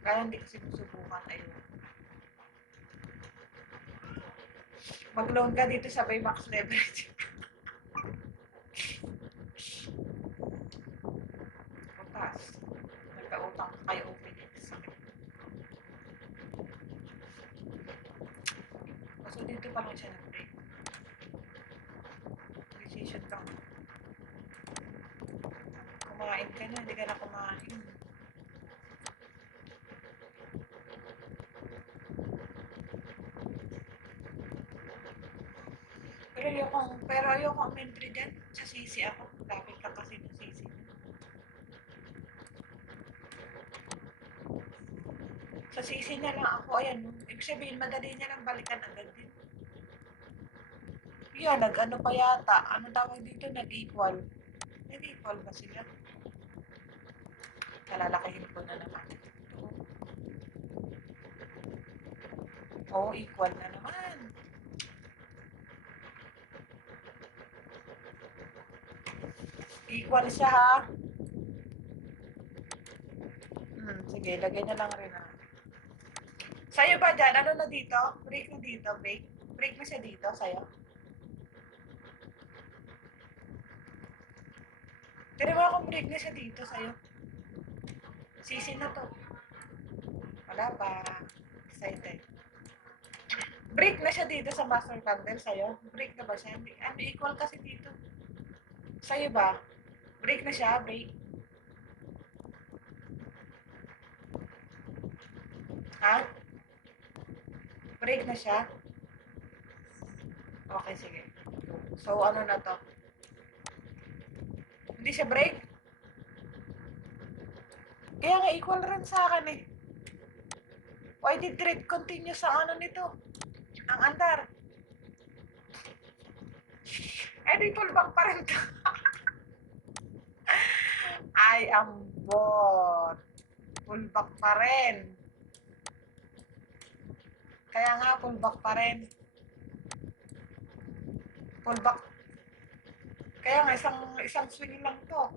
Kaya hindi ko sinusubukan. Ayun. Mag-loan ka dito sa Baymax Leverage. Utas. Nagka-utang kayo OKX. So, dito pa lang siya nag-break. Decision ka. Kumain ka na, hindi ka na kumain. Pero ayokong entry dyan. Sa CC ako. Lapit ka kasi ng CC. Sa CC na lang ako. Ayan. Ibig sabihin, madali niya lang balikan agad din. Yan, nag-ano pa yata. Ano tawag dito? Nag-equal. Nag-equal ba sila? Kalalakihin ko na naman. Oo, equal na naman. Equal siya ha. Sige, lagay na lang rin ha. Sa'yo ba dyan? Ano na dito? Break na dito, break? Break na siya dito sa'yo? Pero mo akong break na siya dito sa'yo. Sisi na to. Wala pa. Excited. Break na siya dito sa master candle sa'yo? Break na ba siya? Hindi, ano, equal kasi dito. Sa'yo ba? Break na siya? Break? Ha? Break na siya? Okay, sige. So, ano na to? Hindi siya break? Kaya nga equal rin sa akin eh. Why did trade continue sa ano nito? Ang andar. Eh, di pullback pa rin to. Ay, ambot. Pullback pa rin. Kaya nga, pullback pa rin. Pullback. Kaya nga, isang swing lang to.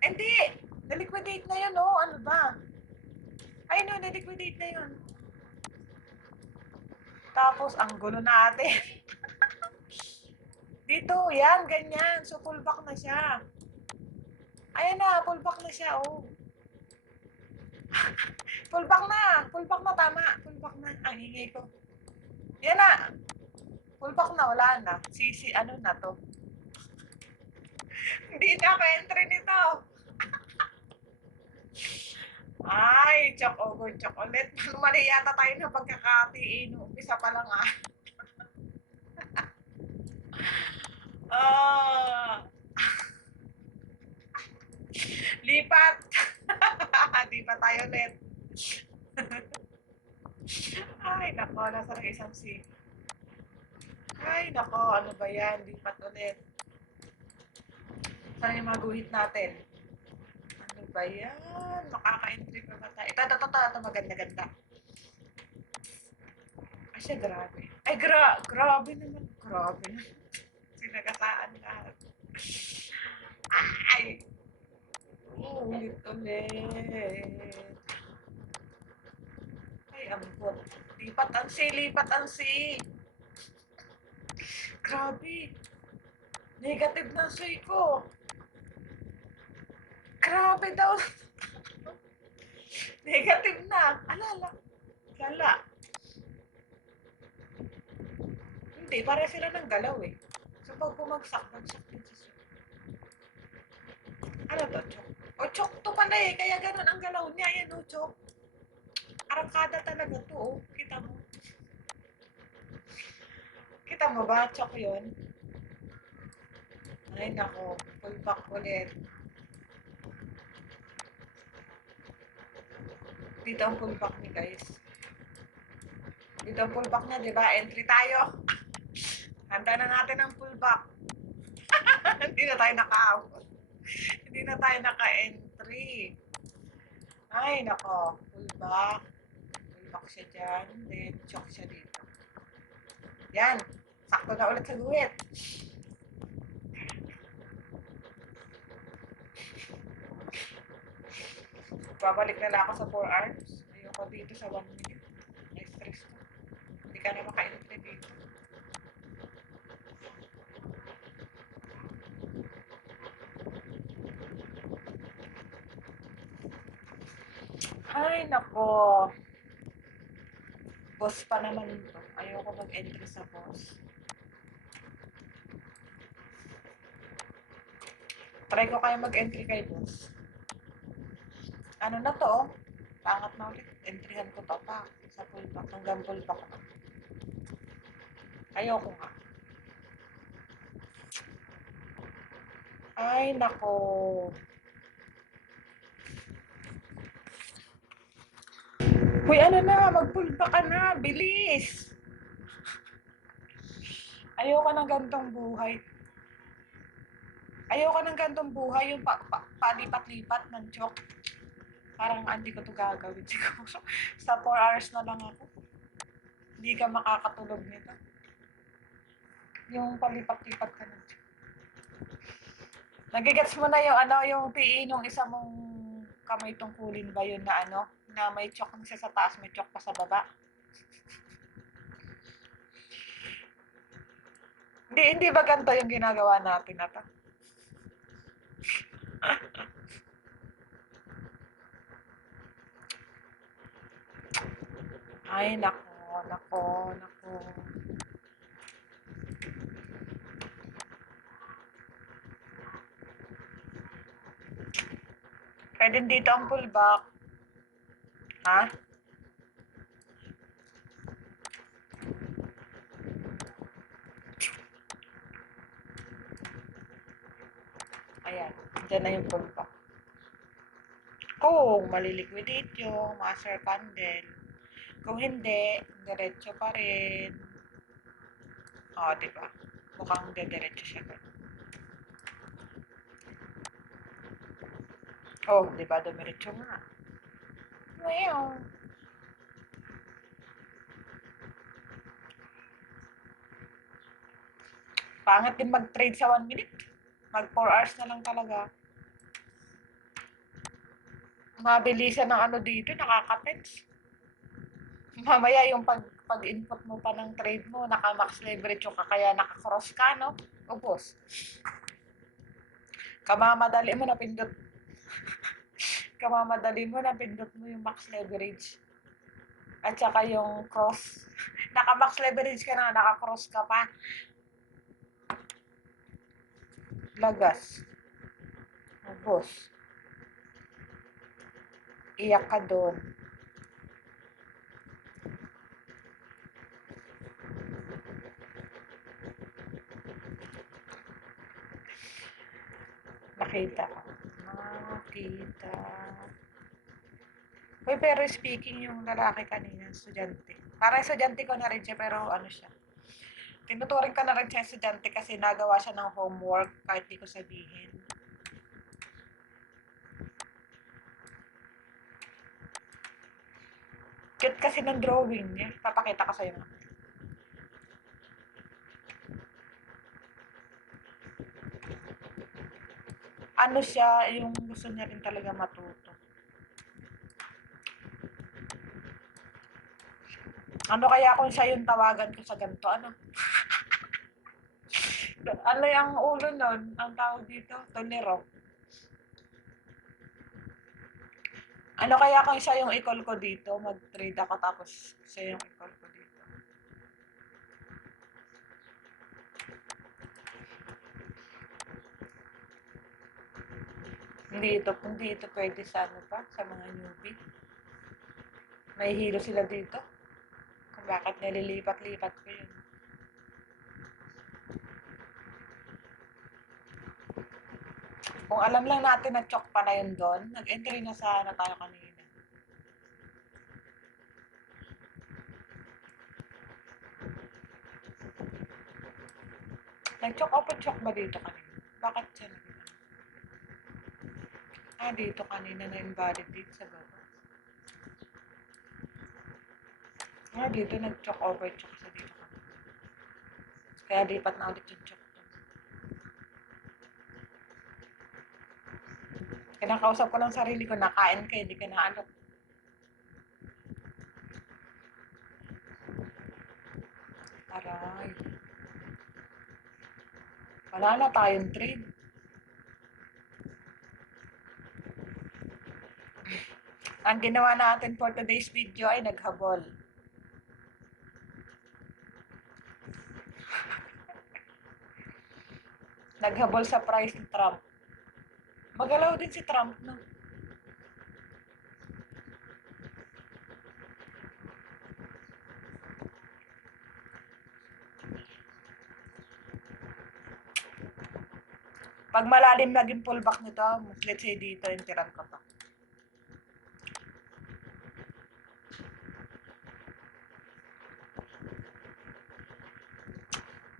Hindi! Na-liquidate na yun, oh. Ano ba? Ay, no, na-liquidate na yun. Tapos, ang gulo natin. Dito, yan, ganyan. So, pullback na siya. Ayan na, pullback na siya, oh. Pullback na, tama. Pullback na. Ang ingay ko. Yan na. Pullback na, wala na. Ano na to? Hindi na ako entry nito. Ay, chok over chok ulit. Mali yata tayo ng pagkakatiin. Umpisa pa lang ah. Ah, lipat. Di pa tayo ulit. Ay, nako, nasa ng isang C. Ay, nako, ano ba yan? Lipat ulit. Saan yung maguhit natin? Ano ba yan? Makaka-entry pa ba tayo? Ito, maganda-ganda. Ay, siya, grabe. Ay, grabe naman. Grabe naman. Sinagasaan lahat. Ay! Ulit. Ay, ambot. Lipat ang si. Grabe. Negative na soy ko. Grabe daw. Negative na. Alala. Lala. Hindi, pare sila ng galaw eh. So, pag bumagsak din sa soy. Ano to, chok? O, chok to pala eh. Kaya ganun ang galaw niya. Yan o, chok. Arangkada talaga to, oh. Kita mo. Kita mo ba? Chok yun. Ay, nako. Pullback ulit. Dito ang pullback ni guys. Dito ang pullback niya, di ba? Entry tayo. Handa na natin ang pullback. Hindi na tayo naka-out. Hindi na tayo naka-entry. Ay, nako. Pullback. Pullback siya dyan. Then, choke siya dito. Yan. Sakto na ulit sa guhit. Babalik na lang ako sa 4 hours. Ayoko dito sa 1 minute. Na-stress ko. Hindi ka na maka-entry dito. Ay, nako. Boss pa naman to. Ayoko mag-entry sa boss. Try ko kayo mag-entry kay boss. Ano na to? Pangat na ulit. Entryhan ko to pa. Sa pullback. Hanggang pullback na. Ayoko nga. Ay, nako. Uy, ano na? Mag-pullback ka na. Bilis! Ayoko ng gantong buhay. Ayoko ng gantong buhay. Yung palipat-lipat ng chok. Parang hindi ko to gagawin siguro. Sa 4 hours na lang ako. Hindi ka makakatulog nito. Yung palipat-lipat ka ng chok. Nagigets mo na yung yung PE nung isa mong kamay tungkulin ba yun na na may chok na siya sa taas, may chok pa sa baba. Hindi ba ganito yung ginagawa natin na to? Ay, nako. Nako, nako. Pwede dito ang pullback. Ha? Ayan. Diyan na yung pullback. Kung maliliquidate yung master candle. Kung hindi, diretso pa rin. O, diba? Mukhang diretso siya. Oh, diba? Dumiretso nga. Well, pangit din mag-trade sa 1 minute. Mag 4 hours na lang talaga. Mabilisan ng ano dito, nakaka-tense. Mamaya yung pag-input mo pa ng trade mo, naka-max leverage yung kaya naka-cross ka, no? Ubos. Kamamadali mo napindot. Kamamadali mo napindot mo yung max leverage. At saka yung cross. Naka-max leverage ka na, naka-cross ka pa. Lagas. Ubos. Iyak ka doon. Nakita ko. Nakita. Uy, pero speaking yung lalaki kanina, estudyante. Parang estudyante ko na rin siya, pero ano siya. Tinuturing ka na rin siya estudyante kasi nagawa siya ng homework kahit di ko sabihin. Cute kasi ng drawing niya. Papakita ko sa'yo. Ano siya, yung gusto niya rin talaga matuto. Ano kaya kung siya yung tawagan ko sa ganito? Ano? Ano yung ulo nun? Ang tawag dito? Tolero. Ano kaya kung siya yung i-call ko dito? Mag-trade ako tapos siya yung i-call ko dito. Hindi ito pwede sa ano pa, sa mga newbie. May hilo sila dito. Kung bakit nililipat-lipat ko yun. Kung alam lang natin na chok pa na yun doon, nag-entry na sa ano tayo kanina. Nag-chok open chok ba dito kanina? Bakit siya nag dito kanina na invalidate sa baba. Dito nag-chok over chok sa dito kanina. Kaya lipat na ulit yung chok. Kinakausap ko lang sarili ko, nakain ka, hindi ka na ano. Aray. Wala na tayong trade. Ang ginawa natin for today's video ay naghabol. Naghabol sa price ni Trump. Magalaw din si Trump, no? Pag malalim naging pullback nito, let's say dito, intiran ko to.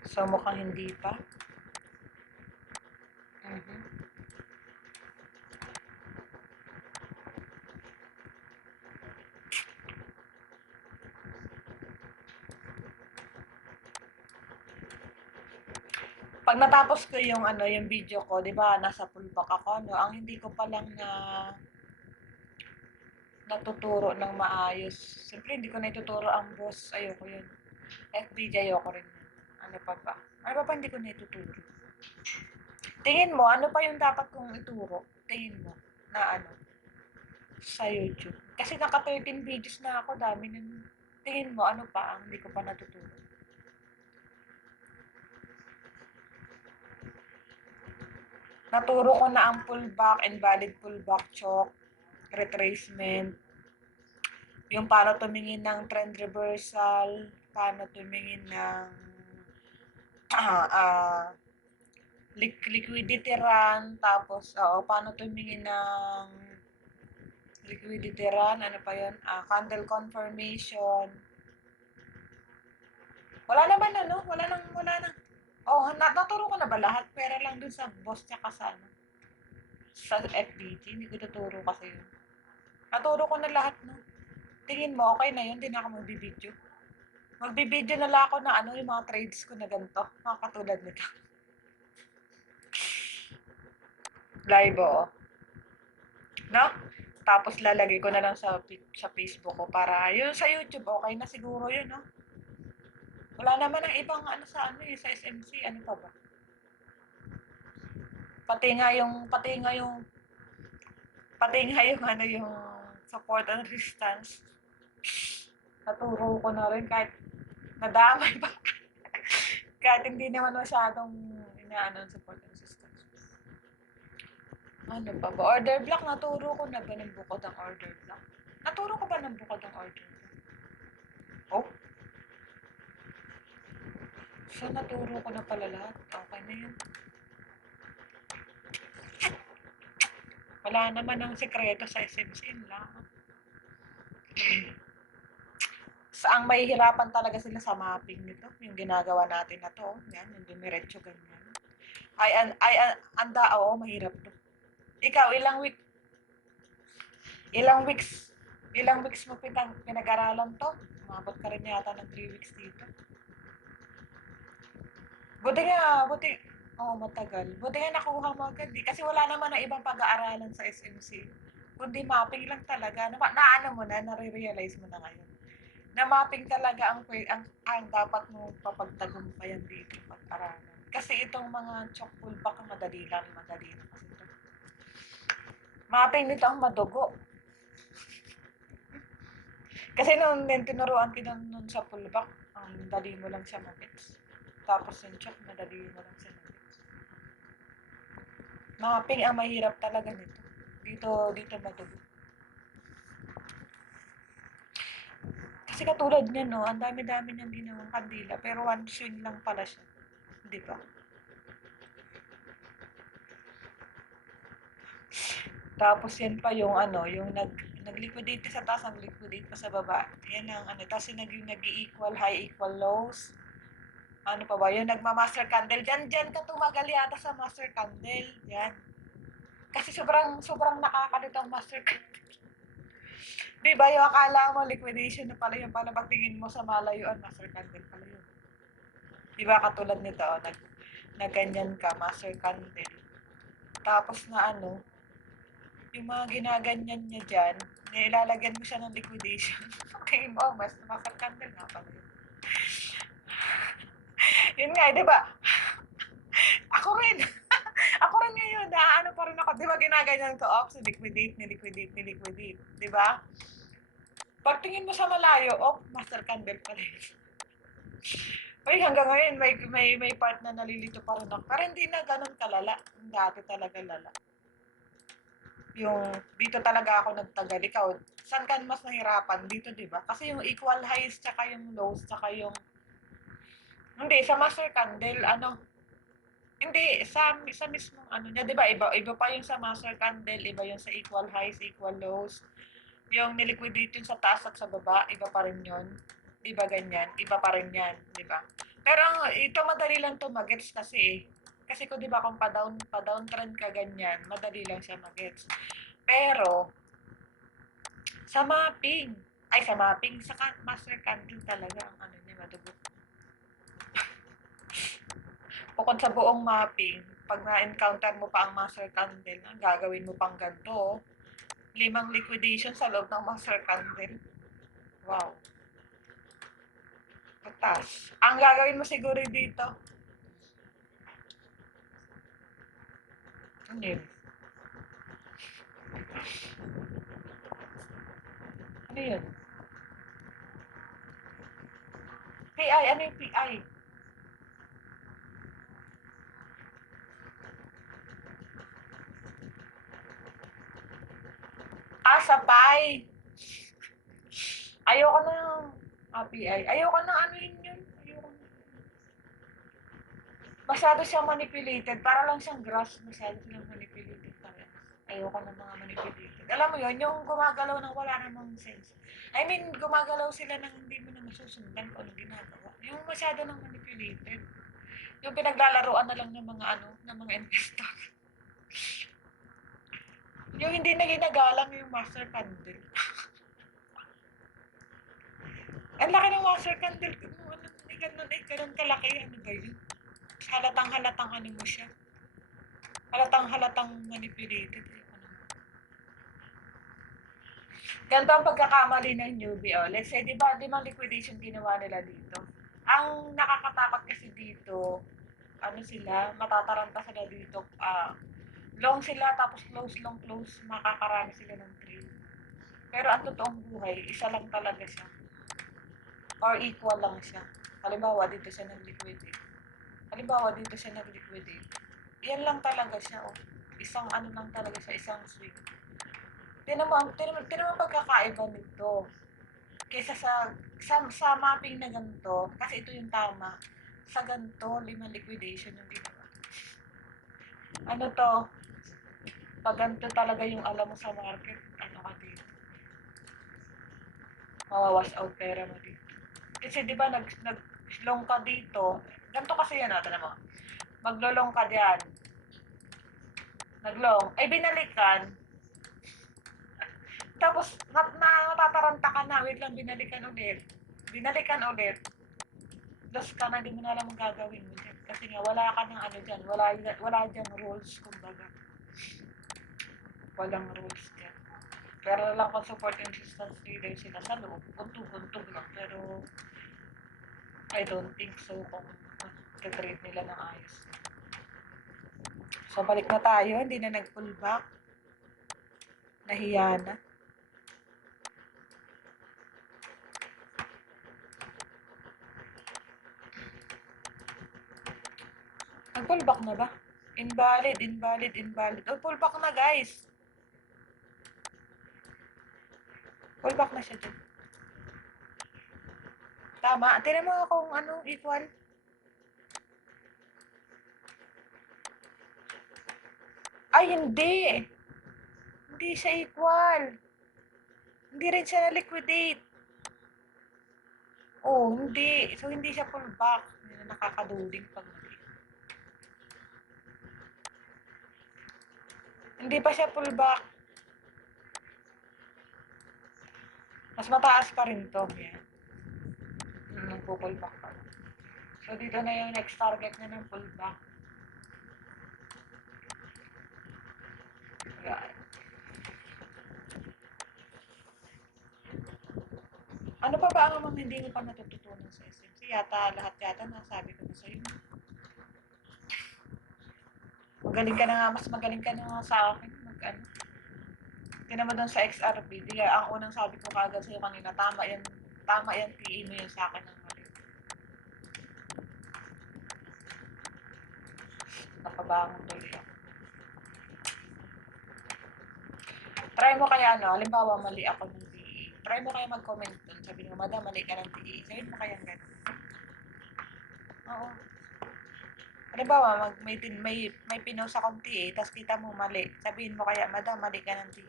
So, mukhang hindi pa. Pag natapos ko yung ano, yung video ko, 'di ba, nasa pullback ako, no? Ang hindi ko pa lang na natuturo ng maayos. Siyempre, hindi ko na ituturo ang boss. Ayoko yun. FBJ, ayoko rin. Ano pa ba? Ano pa hindi ko na ituturo? Tingin mo, ano pa yung dapat kong ituro? Tingin mo, na ano? Sa YouTube. Kasi naka 13 videos na ako, dami na. Tingin mo, ano pa ang hindi ko pa natuturo? Naturo ko na ang pullback, invalid pullback, chalk, retracement, yung paano tumingin ng trend reversal, paano tumingin ng liquidity run, tapos, paano tumingin ng liquidity run, ano pa yun, candle confirmation. Wala naman wala nang, naturo ko na ba lahat? Pero lang dun sa boss tsaka sa FBT, hindi ko tuturo kasi yun. Naturo ko na lahat, no? Tingin mo, okay na yun, hindi na ako magbibideo. Magbibideo na lang ako na yung mga trades ko na ganito, mga katulad nito. Live, no? Tapos lalagay ko na lang sa Facebook ko para yun sa YouTube, okay na siguro yun, no? Wala naman ang ibang sa SMC, ano pa ba? Pati nga yung support and resistance. Naturo ko na rin kahit nadamay pa. Kahit hindi naman masyadong support and resistance. Ano pa ba? Order block, naturo ko na ba ng bukod ang order block? Naturo ko ba ng bukod ang order block? Oh? So, naturo ko na pala lahat. Okay na yun. Wala naman ang sekreto sa SMC lang. Ang mahihirapan talaga sila sa mapping nito, yung ginagawa natin na to, yan, yung dumiretso ganyan. Mahirap to. Ikaw, ilang weeks mo pinag-aralan to? Umabot ka rin yata ng 3 weeks dito. Matagal. Buti nga nakuha mo agad kasi wala naman na ibang pag-aaralan sa SMC. Kundi mapping lang talaga. Nare-realize mo na ngayon. Na mapping talaga ang dapat mo papagtagumpayan dito pag-aralan. Kasi itong mga chalk pullback madali lang kasi ito. Mapping nito ang madugo. Kasi nung tinuruan kita nun sa pullback, ang dali mo lang siya mag-gets. Tapos yung chalk, madali mo lang siya mag-gets. Mapping ang mahirap talaga nito. Dito madugo. Kasi katulad niya, no, ang dami-dami niyang ginawang kandila, pero one swing lang pala siya. Di ba? Tapos yan pa yung yung nag-liquidate sa taas, nag-liquidate pa sa baba. Yan ang tapos yung nag-equal high, equal lows. Ano pa ba? Yung nagma-master candle. Diyan ka tumagal yata sa master candle. Yan. Kasi sobrang nakakalito ang master candle. Di ba yung akala mo liquidation na pala yun, pala pagtingin mo sa malayuan, master candle pala yun. Di ba katulad nito, nagganyan ka, master candle. Tapos na yung mga ginaganyan niya dyan, nilalagyan mo siya ng liquidation. Okay mo, master candle nga pala yun. Yun nga, di ba? Ako rin. Ako rin ngayon, pa rin ako. Di ba ginaganyan ko, liquidate. Di ba? Pagtingin mo sa malayo, master candle pala yun. Uy, hanggang ngayon, may part na nalilito pa rin ako. Pero hindi na ganun kalala. Dati talaga lala. Yung, dito talaga ako nagtagal. Ikaw, saan ka mas nahirapan? Dito, di ba? Kasi yung equal highs, tsaka yung lows, tsaka yung... Hindi, sa master candle, hindi, sa mismong niya, di ba? Iba pa yung sa master candle, iba yung sa equal highs, equal lows. Yung niliquidate yung sa taas at sa baba, iba pa rin yun. Di ba ganyan? Iba pa rin yan, di ba? Pero ito madali lang to magets kasi Kasi kung di ba kung pa-downtrend ka ganyan, madali lang siya magets. Pero, sa mapping, sa master candle talaga ang niya madugo. Bukod sa buong mapping, pag na-encounter mo pa ang master candle, gagawin mo pang ganito, 5 liquidation sa loob ng master candle. Wow. Patas. Ang gagawin mo siguro dito, ano yun? Ano yun? PI, ano yung PI? Sapay. Ayoko na yung PI. Ayoko na ano yun. Ayoko na. Masyado siyang manipulated. Para lang siyang grass. Masyado silang manipulated parehas. Ayoko ng mga manipulated. Alam mo yun, yung gumagalaw ng wala namang sense. I mean, gumagalaw sila ng hindi mo na masusundan kung anong ginagawa. Yung masyado ng manipulated. Yung pinaglalaroan na lang ng mga ng mga investor. Yung hindi na ginagalang yung master candle. Ang laki ng master candle. Ganun kalaki. Ano ba yun? Halatang ano mo siya. Halatang manipulated. Ganito ang pagkakamali ng newbie. Let's say, di ba liquidation ginawa nila dito? Ang nakakatakot kasi dito, ano sila, matataranta sila dito. Long sila, tapos close, makakarami sila ng trade. Pero ang totoong buhay, isa lang talaga siya. Or equal lang siya. Halimbawa, dito siya nag-liquidate. Yan lang talaga siya. Isang ano lang talaga siya, isang swing. Tinan mo pagkakaiba nito. Kaysa sa mapping na ganito, kasi ito yung tama. Sa ganito, 5 liquidation yung ginawa. Ano to? Pag ganito talaga yung alam mo sa market, ano ka dito? Mawawash out pera mo dito. Kasi di ba nag-long ka dito, ganito kasi yan, natin mo. Maglolong ka diyan. Naglong, ay binalikan. Tapos natataranta ka na, wait lang, binalikan ulit. Dos ka na, di mo na alam ang gagawin mo dyan. Kasi nga, wala ka ng ano dyan. Wala dyan rules, kumbaga. Walang rules dyan. Pero lang kung support and resistance leader sila sa loob, buntog lang. Pero, I don't think so kung trade nila ng ayos. So, balik na tayo. Hindi na nag-pull back. Nahiya na. Nag-pull back na ba? Invalid. Oh, pull back na, guys. Pull back na siya dyan. Tama. Tinan mo kung anong equal. Ay, hindi. Hindi siya equal. Hindi rin siya na-liquidate. Hindi. So, hindi siya pull back. Hindi na nakakaduling pag hindi pa siya pull back. Mas mataas pa rin to. Yan. Nagpo-pull back pa. So, dito na yung next target na ng pull back. Yan. Ano pa ba ang mga hindi mo pa natututunan sa SMC? Lahat yata nasabi ko na sa'yo. Mas magaling ka na nga sa akin. Tinan mo doon sa XRP, ang unang sabi ko kagad sa'yo kanina, tama yan, TA mo yun sa akin ng mali. Nakabangon tuloy ako. Try mo kaya halimbawa mali ako ng TA. Try mo kaya mag-comment doon. Sabi mo, madam, mali ka ng TA. Sabihin mo kaya gano'n. Oo. Halimbawa, may pinost akong TA, tapos kita mo mali. Sabihin mo kaya, madam, mali ka ng TA.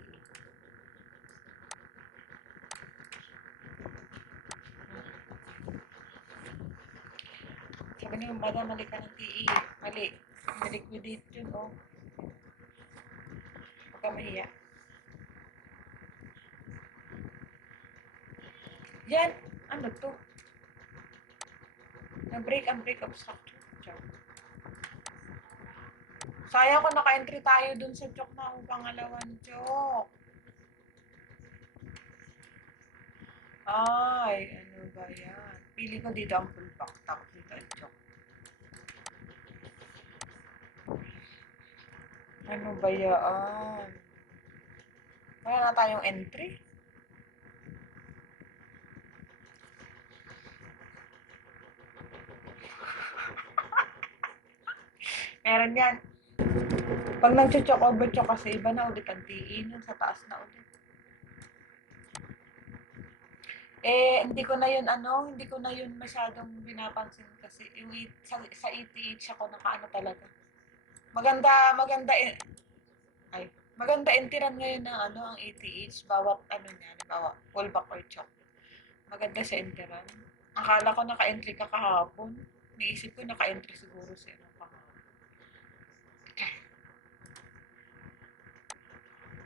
Sabi mo, madam, mali ka ng TA. Mali. Liquidate yun, Huwag ka mahiya. Yan. Ano to? Nag-break up structure. Sayang kung naka-entry tayo dun sa chok na pangalawan chok. Ay, ano ba yan? Pili ko dito ang full back, tapos dito ang chok. Ano ba yan? Wala na tayong entry. Meron yan. Pag nag-choke over choke kasi, iba na ulit ang tiin. Sa taas na ulit. Hindi ko na yun hindi ko na yun masyadong binapansin kasi yung sa ETH ako nakaano talaga. Maganda maganda entiran ngayon ng ang ETH bawat niya, halimbawa, pullback or choke. Maganda sa entiran. Akala ko naka-entry ka kahapon. Naisip ko naka-entry siguro sa kahapon.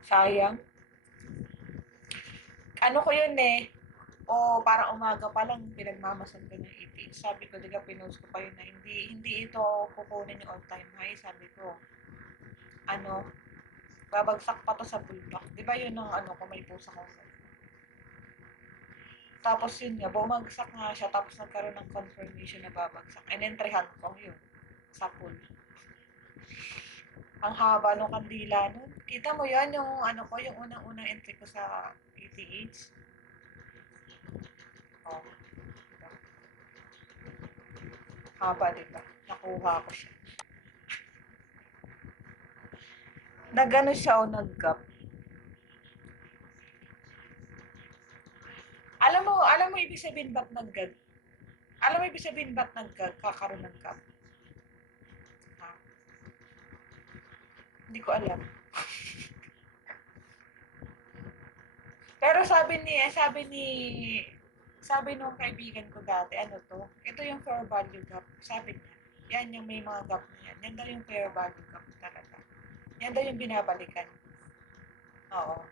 Sayang. Ano ko yun parang umaga pa lang pinagmamasan ko ng ETH. Sabi ko, diga pinost ko pa yun na hindi ito kukunin yung all-time high. Sabi ko, babagsak pa to sa pullback. Di ba yun ang ko, may pusa ko. Tapos yun nga, bumagsak nga siya, tapos nagkaroon ng confirmation na babagsak. And entryhan ko yun, sa pull. Ang haba nung kandila nun. Kita mo yan, yung ko, yung unang-unang entry ko sa ETH. Oh. Haba, diba? Nakuha ko siya. Nagano siya nag-gap. Alam mo ibig sabihin ba't nag-gap? Alam mo ibig sabihin ba't nagkakaroon ng gap? Ha? Hindi ko alam. Pero sabi nung kaibigan ko dati, ito yung fair value gap. Sabi niya, yan yung may mga gap na yan. Yan daw yung fair value gap talaga. Yan daw yung binabalikan. Oo.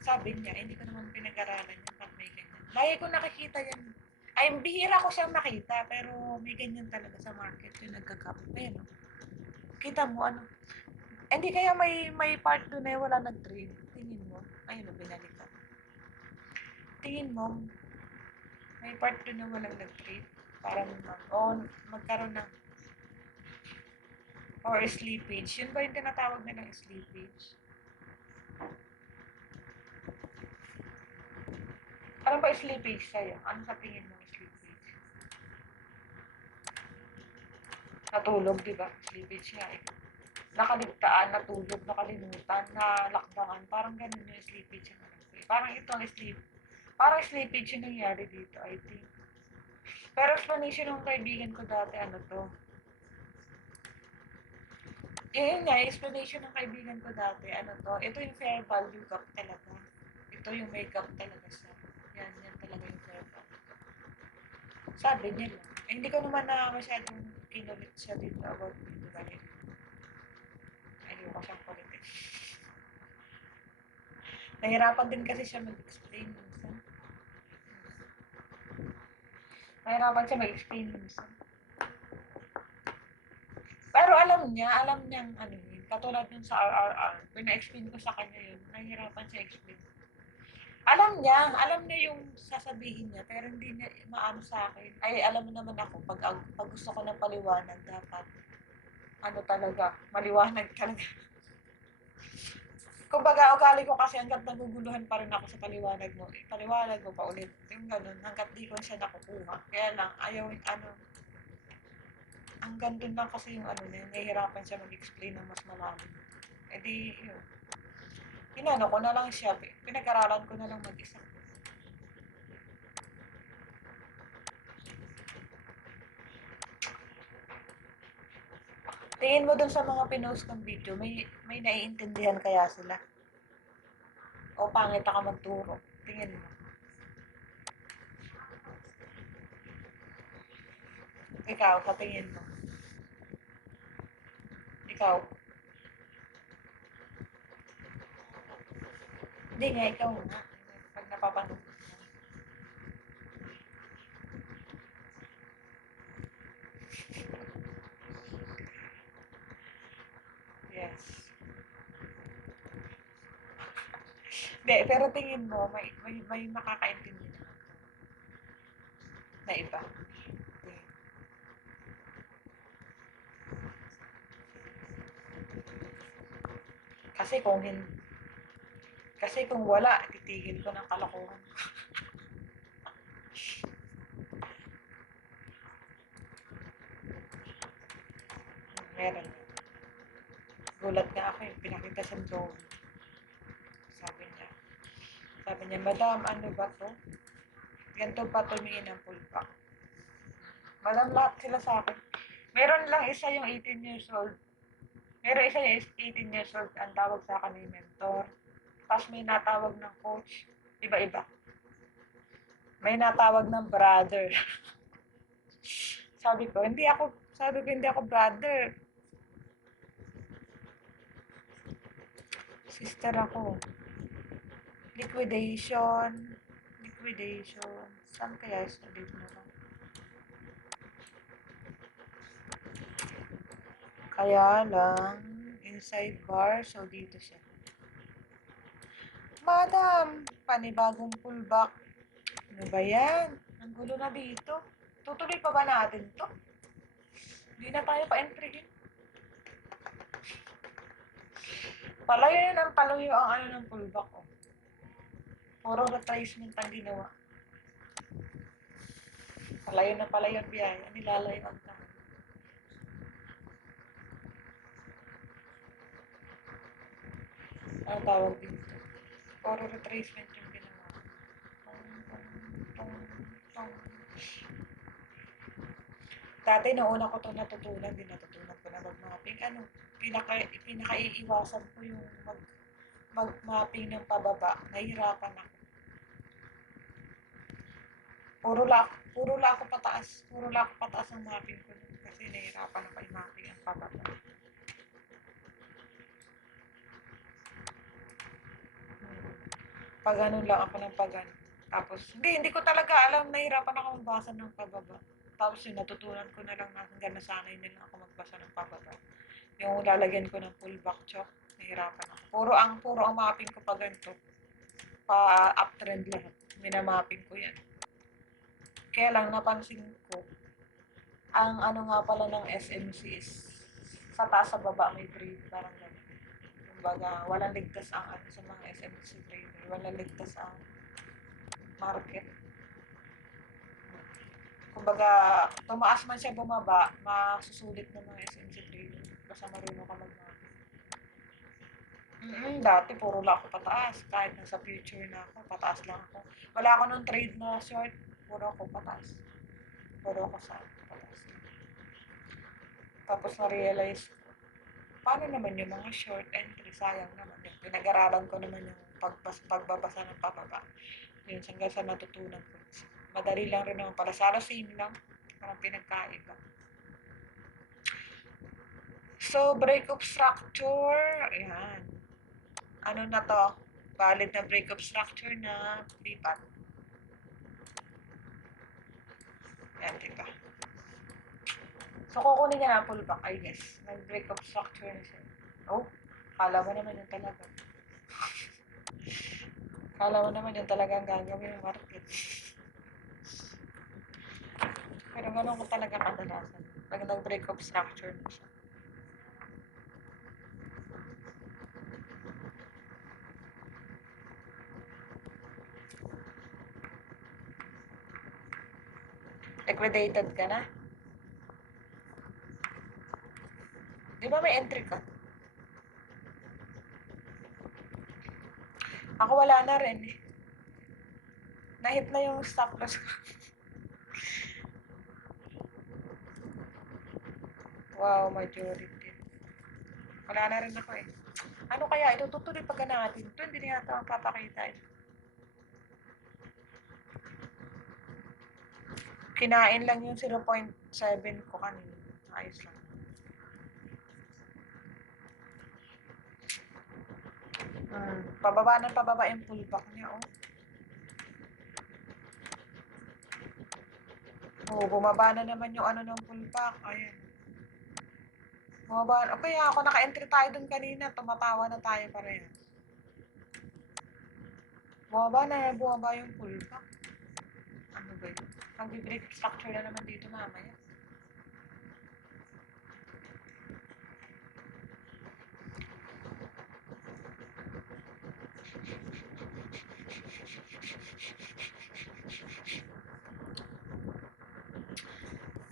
Sabi niya, hindi ko naman pinag-aralan yan pag may ganyan. Lagi ko nakikita yan. Ay, bihira ko siyang makita, pero may ganyan talaga sa market yung nagka-gap. Ayan, kita mo, hindi kaya may part doon na wala nag-trade. Tingin mo, ayun, binalikan. Tingin mo, may part doon na walang nag-trade. Parang magkaroon ng or slippage. Yun ba yung tinatawag na ng slippage? Ano ba slippage sa'yo? Ano sa tingin mo slippage? Natulog, di ba? Slippage nga nakaligtaan, natulog, nakalimutan, nalakbangan. Parang ganun yung slippage yung Parang slippage yung nangyari dito, I think. Pero explanation ng kaibigan ko dati, yun nga, explanation ng kaibigan ko dati, ito yung fair value gap talaga. Ito yung may gap talaga sa, yan talaga yung fair value gap. Sabi nila. Hindi ko naman na masyadong kinulit siya dito about dito dahil ayoko siyang kulitin. Nahirapan din kasi siya mag-explain minsan. Nahirapan siya mag-explain minsan. Pero alam niyang yun. Katulad nun sa RRR, pina-explain ko sa kanya yun, nahihirapan siya explain. Alam niya yung sasabihin niya, pero hindi niya maano sa akin. Ay, alam mo naman ako, pag gusto ko ng paliwanag, dapat, talaga, maliwanag talaga. Kumbaga, ugali ko kasi hanggat naguguluhan pa rin ako sa paliwanag mo. Paliwanag mo pa ulit. Yung ganun, hanggat di ko siya nakukuha. Kaya lang, ayaw, hanggang dun lang kasi yung nahihirapan siya mag-explain ng mas malalim. E di, yun. Ko na lang siya. Pinag-aralan ko na lang mag-isa. Tingin mo dun sa mga pinost kong video, may naiintindihan kaya sila? O pangit ka magturo? Tingin mo. Ikaw, sa tingin mo. Ikaw. Hindi nga, ikaw nga. Pag napapanood. Yes. Hindi, pero tingin mo, may makakaintindi na iba. Kasi kung wala, titigil ko ng kalokohan. Meron. Gulat nga ako eh, pinakita sa drawing. Sabi niya, Madam, ano ba to? Ganito ba tumingin ng pulpa? Madam, lahat sila sa akin. Meron lang isa yung 18 years old. Meron isa yung 18 years old, ang tawag sa akin ni mentor. Tapos may natawag ng coach. Iba-iba. May natawag ng brother. Sabi ko, hindi ako brother. Sister ako. Liquidation. Saan kaya sa dito na lang? Kaya lang, inside bar, so dito siya. Madam, panibagong pullback. Ano ba yan? Ang gulo na dito. Tutuloy pa ba natin to? Hindi na tayo pa-entryhin. Palayo yun ang palayo ang ano ng pullback ko. Puro retracement ang ginawa. Palayo na palayo ang biyaya. Nilalayo ang tao. Ano tawag dito? Puro retracement yung ginawa. Dati nauna ko itong natutunan ko na mag-mapping. Pinaka-iiwasan ko yung mag-mapping ng pababa. Nahihirapan ako. Puro la ako pataas ang mapping ko kasi nahihirapan ako i-mapping ang pababa. Pag-ganun lang ako ng pag-ganun. Tapos, hindi ko talaga alam, nahihirapan ako magbasa ng pababa. Tapos yung natutunan ko na lang hanggang nasanay na lang ako magbasa ng pababa. Yung lalagyan ko ng pullback chalk, nahihirapan ako. Puro ang mapping ko pa ganito. Pa uptrend lahat. Minamapping ko yan. Kaya lang napansin ko, ang ano nga pala ng SMC is sa taas sa baba may grade, parang gano'n. Kumbaga, walang ligtas ang ano sa mga SMC trader. Walang ligtas ang market. Kumbaga, tumaas man siya bumaba, masusulit ng mga SMC trader. Basta marunong ka mag-market. Dati puro lang ako pataas. Kahit nasa future na ako, pataas lang ako. Wala ako nung trade na short, puro ako pataas. Puro ako sa pataas. Tapos na-realize ko, paano naman yung mga short entry? Sayang naman. Pinag-aralan ko naman yung pagbabasa ng pababa. Yun, hanggang sa natutunan ko. Madali lang rin naman pala. Salo same lang. Parang pinagkaiba. So, break of structure. Ayan. Ano na to? Valid na break of structure na lipat. Ayan, diba? So, kukunin niya na pullback, I guess. Nag-break of structure na siya. Oh, kala mo naman yung talaga. Kala mo naman yung talagang gagawin ng market. Pero ganun ko talaga kadalasan. Pag nag-break of structure na siya. Liquidated ka na? Di ba may entry ka? Ako wala na rin eh. Nahit na yung stop loss ko. Wow, majority. Wala na rin ako eh. Ano kaya? Ito tutuloy pag natin. Ito hindi na yata ang papakita eh. Kinain lang yung 0.7 ko kanina. Ayos lang. Pababa yung pullback niya, oh. Oh, bumaba na naman yung ano ng pullback. Ayan. Bumaba. O kaya ako naka-entry tayo dun kanina, tumatawa na tayo parehas. Bumaba yung pullback. Ano ba yun? Mag-break structure na naman dito mamaya.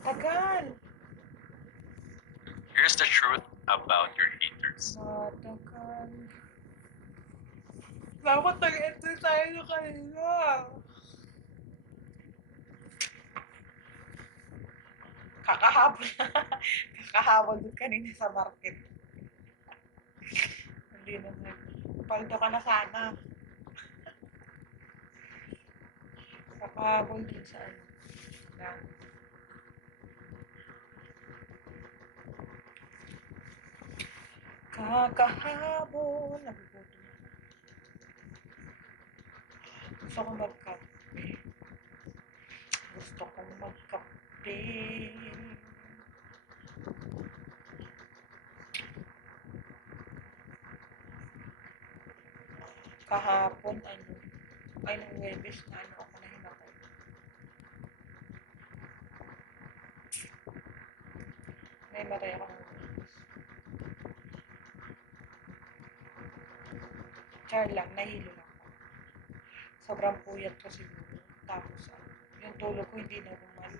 Tagal! Here's the truth about your haters. Matagal. Dapat nag-entry tayo na kanina. Kakahabol. Kakahabol doon kanina sa market. Hindi na paldo ka na sana. Kakahabol doon sa ano. Na, kakahabol. Nagugutom. Gusto ko magkape. Gusto kong magkape. Kahapon, ano, ay nung Webes na ano ako na hinapon. May matay ako ng Webes. Char lang, nahilo lang ako. Sobrang puyat ko siguro. Tapos, yung tulog ko hindi normal.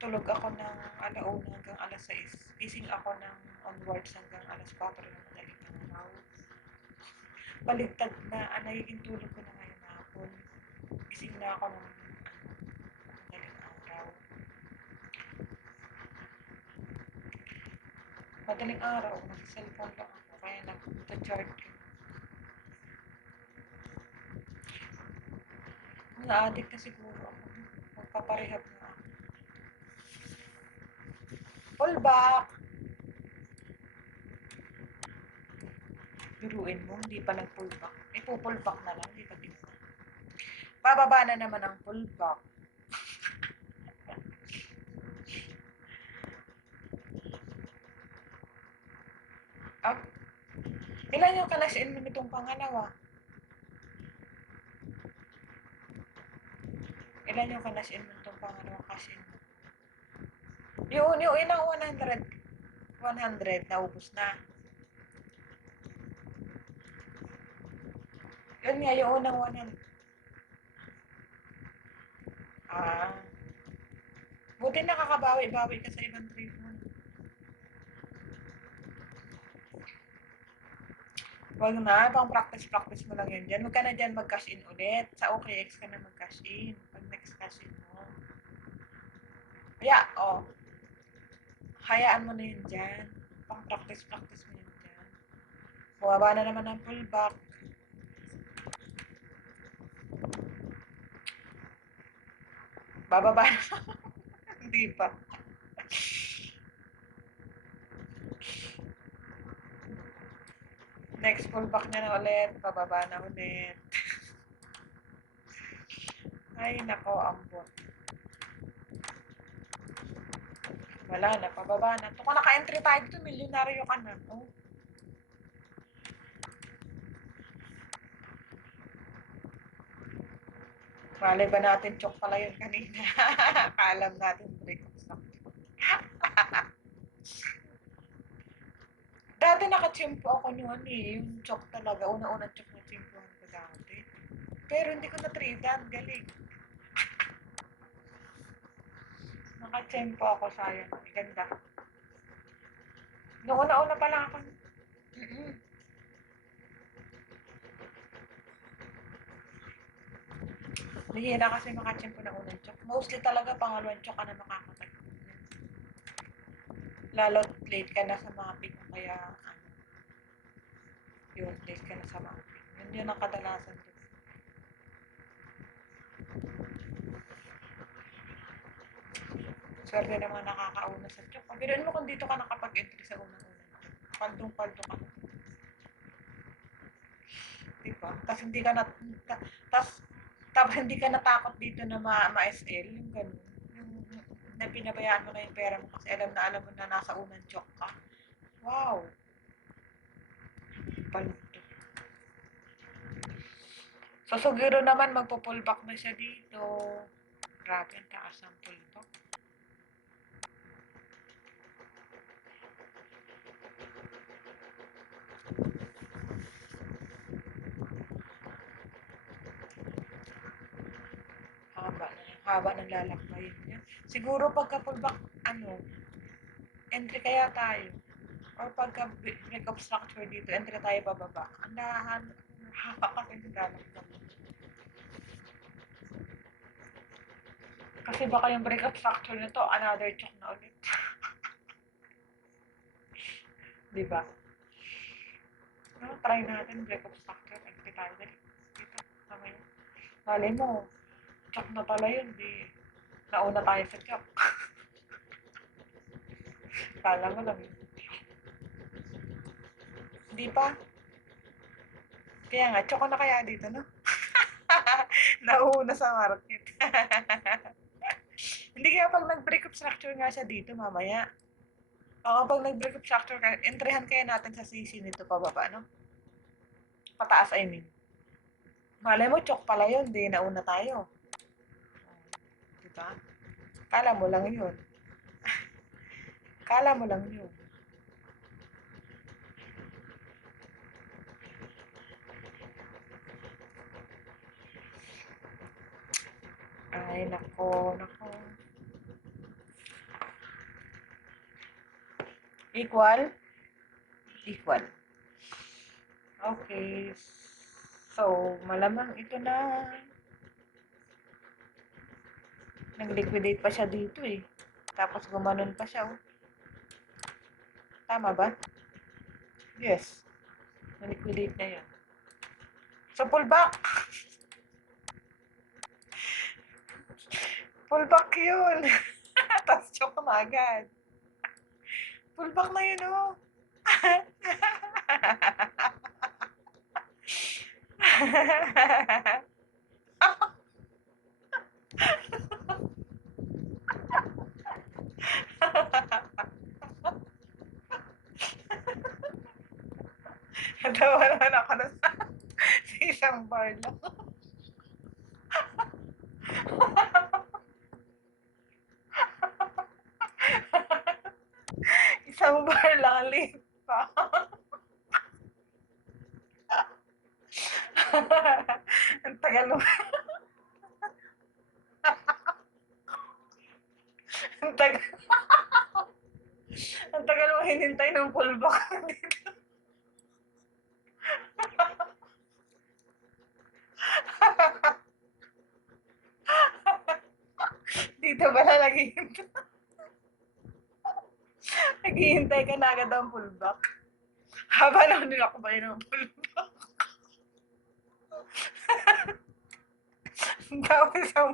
Tulog ako ng alauna hanggang alas 6. Gising ako ng onwards hanggang alas 4 ng madaling araw. Baligtad na, nagiging tulog ko na ngayon hapon. Gising na ako ng madaling araw. Madaling araw, nag-cellphone lang ako. Kaya nag-charge ko. Na-addict na siguro ako. Magpaparehab na ako. Pull back! Biruin mo, hindi pa nag-pull back. Pull back na lang, hindi pa din. Bababa na naman ang pull back. Ah, ilan yung kalasin mo nitong pangalawa? Ilan yung kalasin mo nitong pangalawa kasi mo? Yung ilang 100, naubos na. Yun nga, yung unang 100. Ah, buti nakakabawi-bawi ka sa ibang trip mo. Wag na, pang practice mo lang yun dyan. Huwag ka na dyan mag-cash in ulit. Sa OKX ka na mag-cash in. Pag next cash in mo. Yeah, oh. Hayaan mo na yun dyan. Pang practice mo yun dyan. Bumaba na naman ang pullback. Bababa na. Hindi pa. Next pullback niya na ulit. Bababa na ulit. Ay, nako, ambot. Wala na, pababa na. Kung naka-entry tayo dito, milyonaryo ka na. Oh. Malay ba natin, chok pala yun kanina. Kaalam natin, break up stock. Dati nakachimpo ako noon eh. Yung chok talaga. Una-unang chok na chimpohan ko dati. Pero hindi ko na-tradean. Galing. Nakachimpo ako, sayang. Ganda. Noong una-una pa lang ako. Bihira kasi makachimpo na unang chok. Mostly talaga pangalawang chok ka na makakatag. Lalo late ka na sa mapping. Kaya yun, late ka na sa mapping. Yun ang kadalasan doon. Swerte naman nakakauna sa chok. Pagbiruin mo kung dito ka nakapag-entry sa unang-unang chok. Paldong-paldo ka na. Diba? Tapos hindi ka na, tapos hindi ka natakot dito na ma-SL. Yung ganun. Yung na pinabayaan mo na yung pera mo kasi alam mo na nasa unang chok ka. Wow! Paldo. So, siguro naman magpo-pullback na siya dito. Grabe, ang taas ng pullback. Haba ng lalakbayin niya. Siguro pagka-pullback, entry kaya tayo. Or pagka break of structure dito, entry tayo bababa. Ang dahan, nakakapagdalang ka. Kasi baka yung break of structure nito, another check na ulit. Diba? No, try natin break of structure. Entry tayo dito. Mamaya. Malay mo, check na pala yun. Di, nauna tayo sa check. Kala mo lang yun. Di pa? Kaya nga, check ko na kaya dito, no? Nauuna sa market. Hindi kaya pag nag-break of structure nga siya dito mamaya. O kapag nag-break of structure, entryhan kaya natin sa CC nito pababa, no? Pataas, I mean. Malay mo, chok pala yun. Di nauna tayo. Diba? Kala mo lang yun. Kala mo lang yun. Ay, nako, nako. Equal? Equal. Okay. So, malamang ito na. Nag-liquidate pa siya dito eh. Tapos gumanon pa siya, oh. Tama ba? Yes. Nag-liquidate na yun. So, pull back. Pull back yun. Tapos choke na agad. Pull back na yun, oh. Natawa naman ako na sa isang bar lang. Isang bar lang late pa. Ang tagal mo. Ang tagal. Ang tagal mo hinintay ng pullback dito. Dito ba na naghihintay? Naghihintay ka na agad ang pullback. Haba na nilakbay ng pullback. Ang dami sa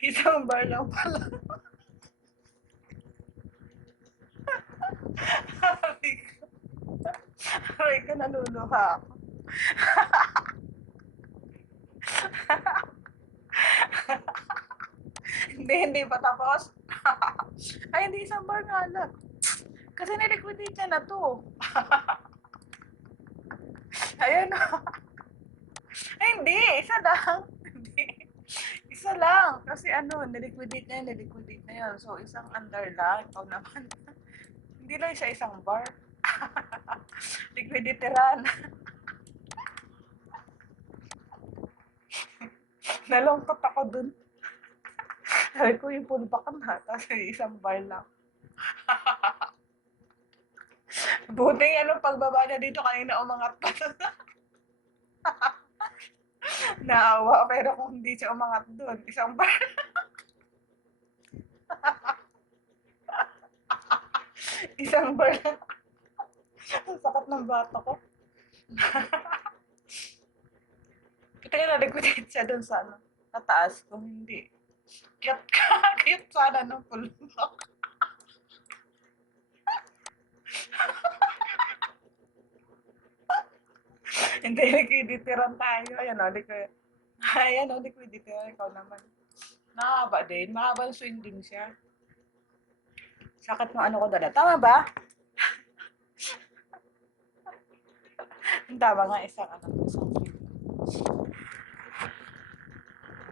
isang bar lang pala. Aray ko, naluluha ako. Hindi pa tapos. Ay, hindi isang bar nga lang. Kasi niliquidate niya na to. Ayun. Ay, hindi. Isa lang. Hindi. Isa lang. Kasi ano, niliquidate na yun. So, isang under lang. Ikaw naman. Hindi lang siya isang bar. Liquiditeran. Nalungkot ako dun. Sabi ko, yung pullback na. Tapos isang bar lang. Buti ano, pagbaba niya dito kanina umangat pa. Naawa, pero kung hindi siya umangat doon, isang bar. Isang bar lang. Ang sakit ng bata ko. Kita nga na-liquidate siya doon sa ano, nataas. Kung hindi, cute ka. Cute sana ng pullback. Hindi, liquiditeran tayo. Ayan o, ayan o, liquiditeran. Ikaw naman. Mahaba din. Mahabang swing din siya. Sakit ng ano ko dala. Tama ba? Tama nga, isang swing.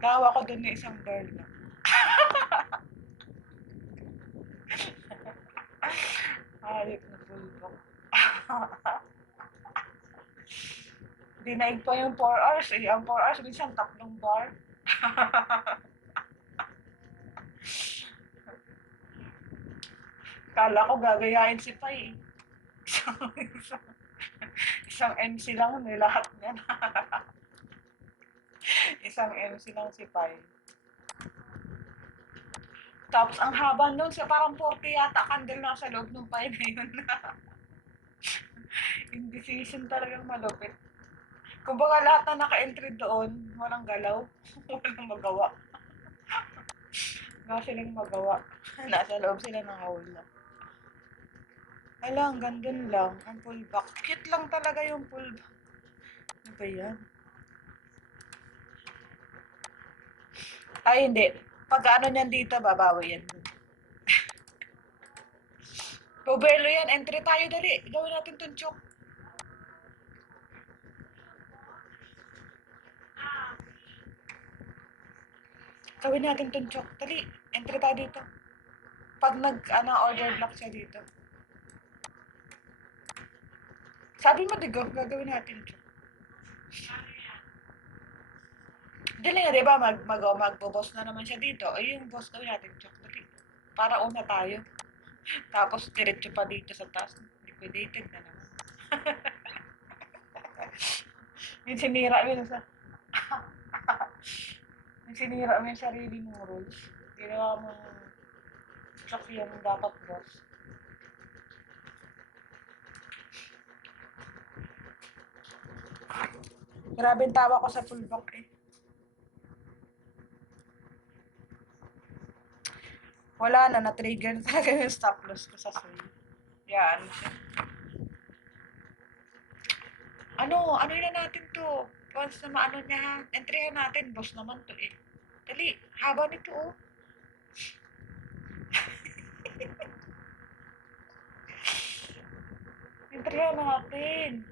Gawa ko dun na isang girl na. Hayop na pullback. Dinaig pa yung 4 hours eh. Ang 4 hours, minsan 3 bar. Kala ko gagayahin si Pai. Isang, isang MC lang ni lahat niyan. Isang MC lang si Pai. Tapos ang haba nun, sa parang 40 yata candle na sa loob ng Pai na yun. Indecision talagang malupit. Kumbaga lahat na naka-entry doon, walang galaw, walang magawa. Wala silang magawa. Nasa loob sila ng hawla. Hala, hanggang dun lang, ang pullback. Cute lang talaga yung pullback. Ano ba yan? Ay, hindi. Pag ano niyan dito, babawi yan. Bobelo yan, entry tayo dali. Gawin natin tunchok. Gawin natin tunchok. Dali, entry tayo dito. Pag order block siya dito. Sabi mo, digo, gagawin natin tunchok. Dali nga, diba? Magbo-boss na naman siya dito. Ay, yung boss gawin natin tunchok. Dali. Para una tayo. Tapos, diretso pa dito sa taas. Liquidated na naman. Yung sinira mo sa... yung sinira mo yung sarili mong rules. Ginawa mo chok yung dapat boss. Grabe ang tawa ko sa pullback eh. Wala na, na-trigger na talaga yung stop loss ko sa soy. Yan. Ano na natin to? Once na maano niya ha, entryhan natin, boss naman to eh. Dali, haba nito oh. Entryhan natin.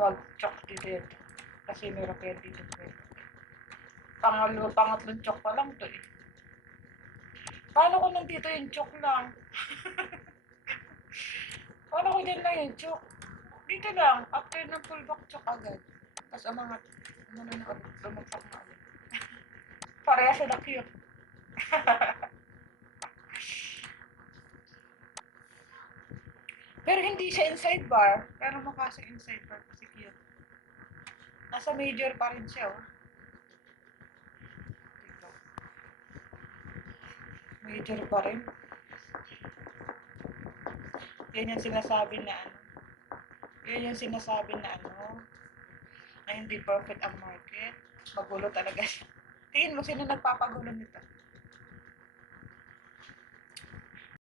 Wag, chok dito. Kasi meron kaya dito. Pangatlong chok pa lang to eh. Paano ko nandito yung chok lang? Paano ko dyan lang yung chok? Dito lang, after ng pullback chok agad. Tapos umangat, na ulit, bumagsak na ulit. Pareha sila cute. Pero hindi siya inside bar. Pero mukha siya inside bar kasi cute. Nasa major pa rin siya oh. Dito. Major pa rin. Yan yung sinasabi na ano. Yan yung sinasabi na ano. Na hindi perfect ang market. Magulo talaga siya. Tingin mo sino nagpapagulo nito?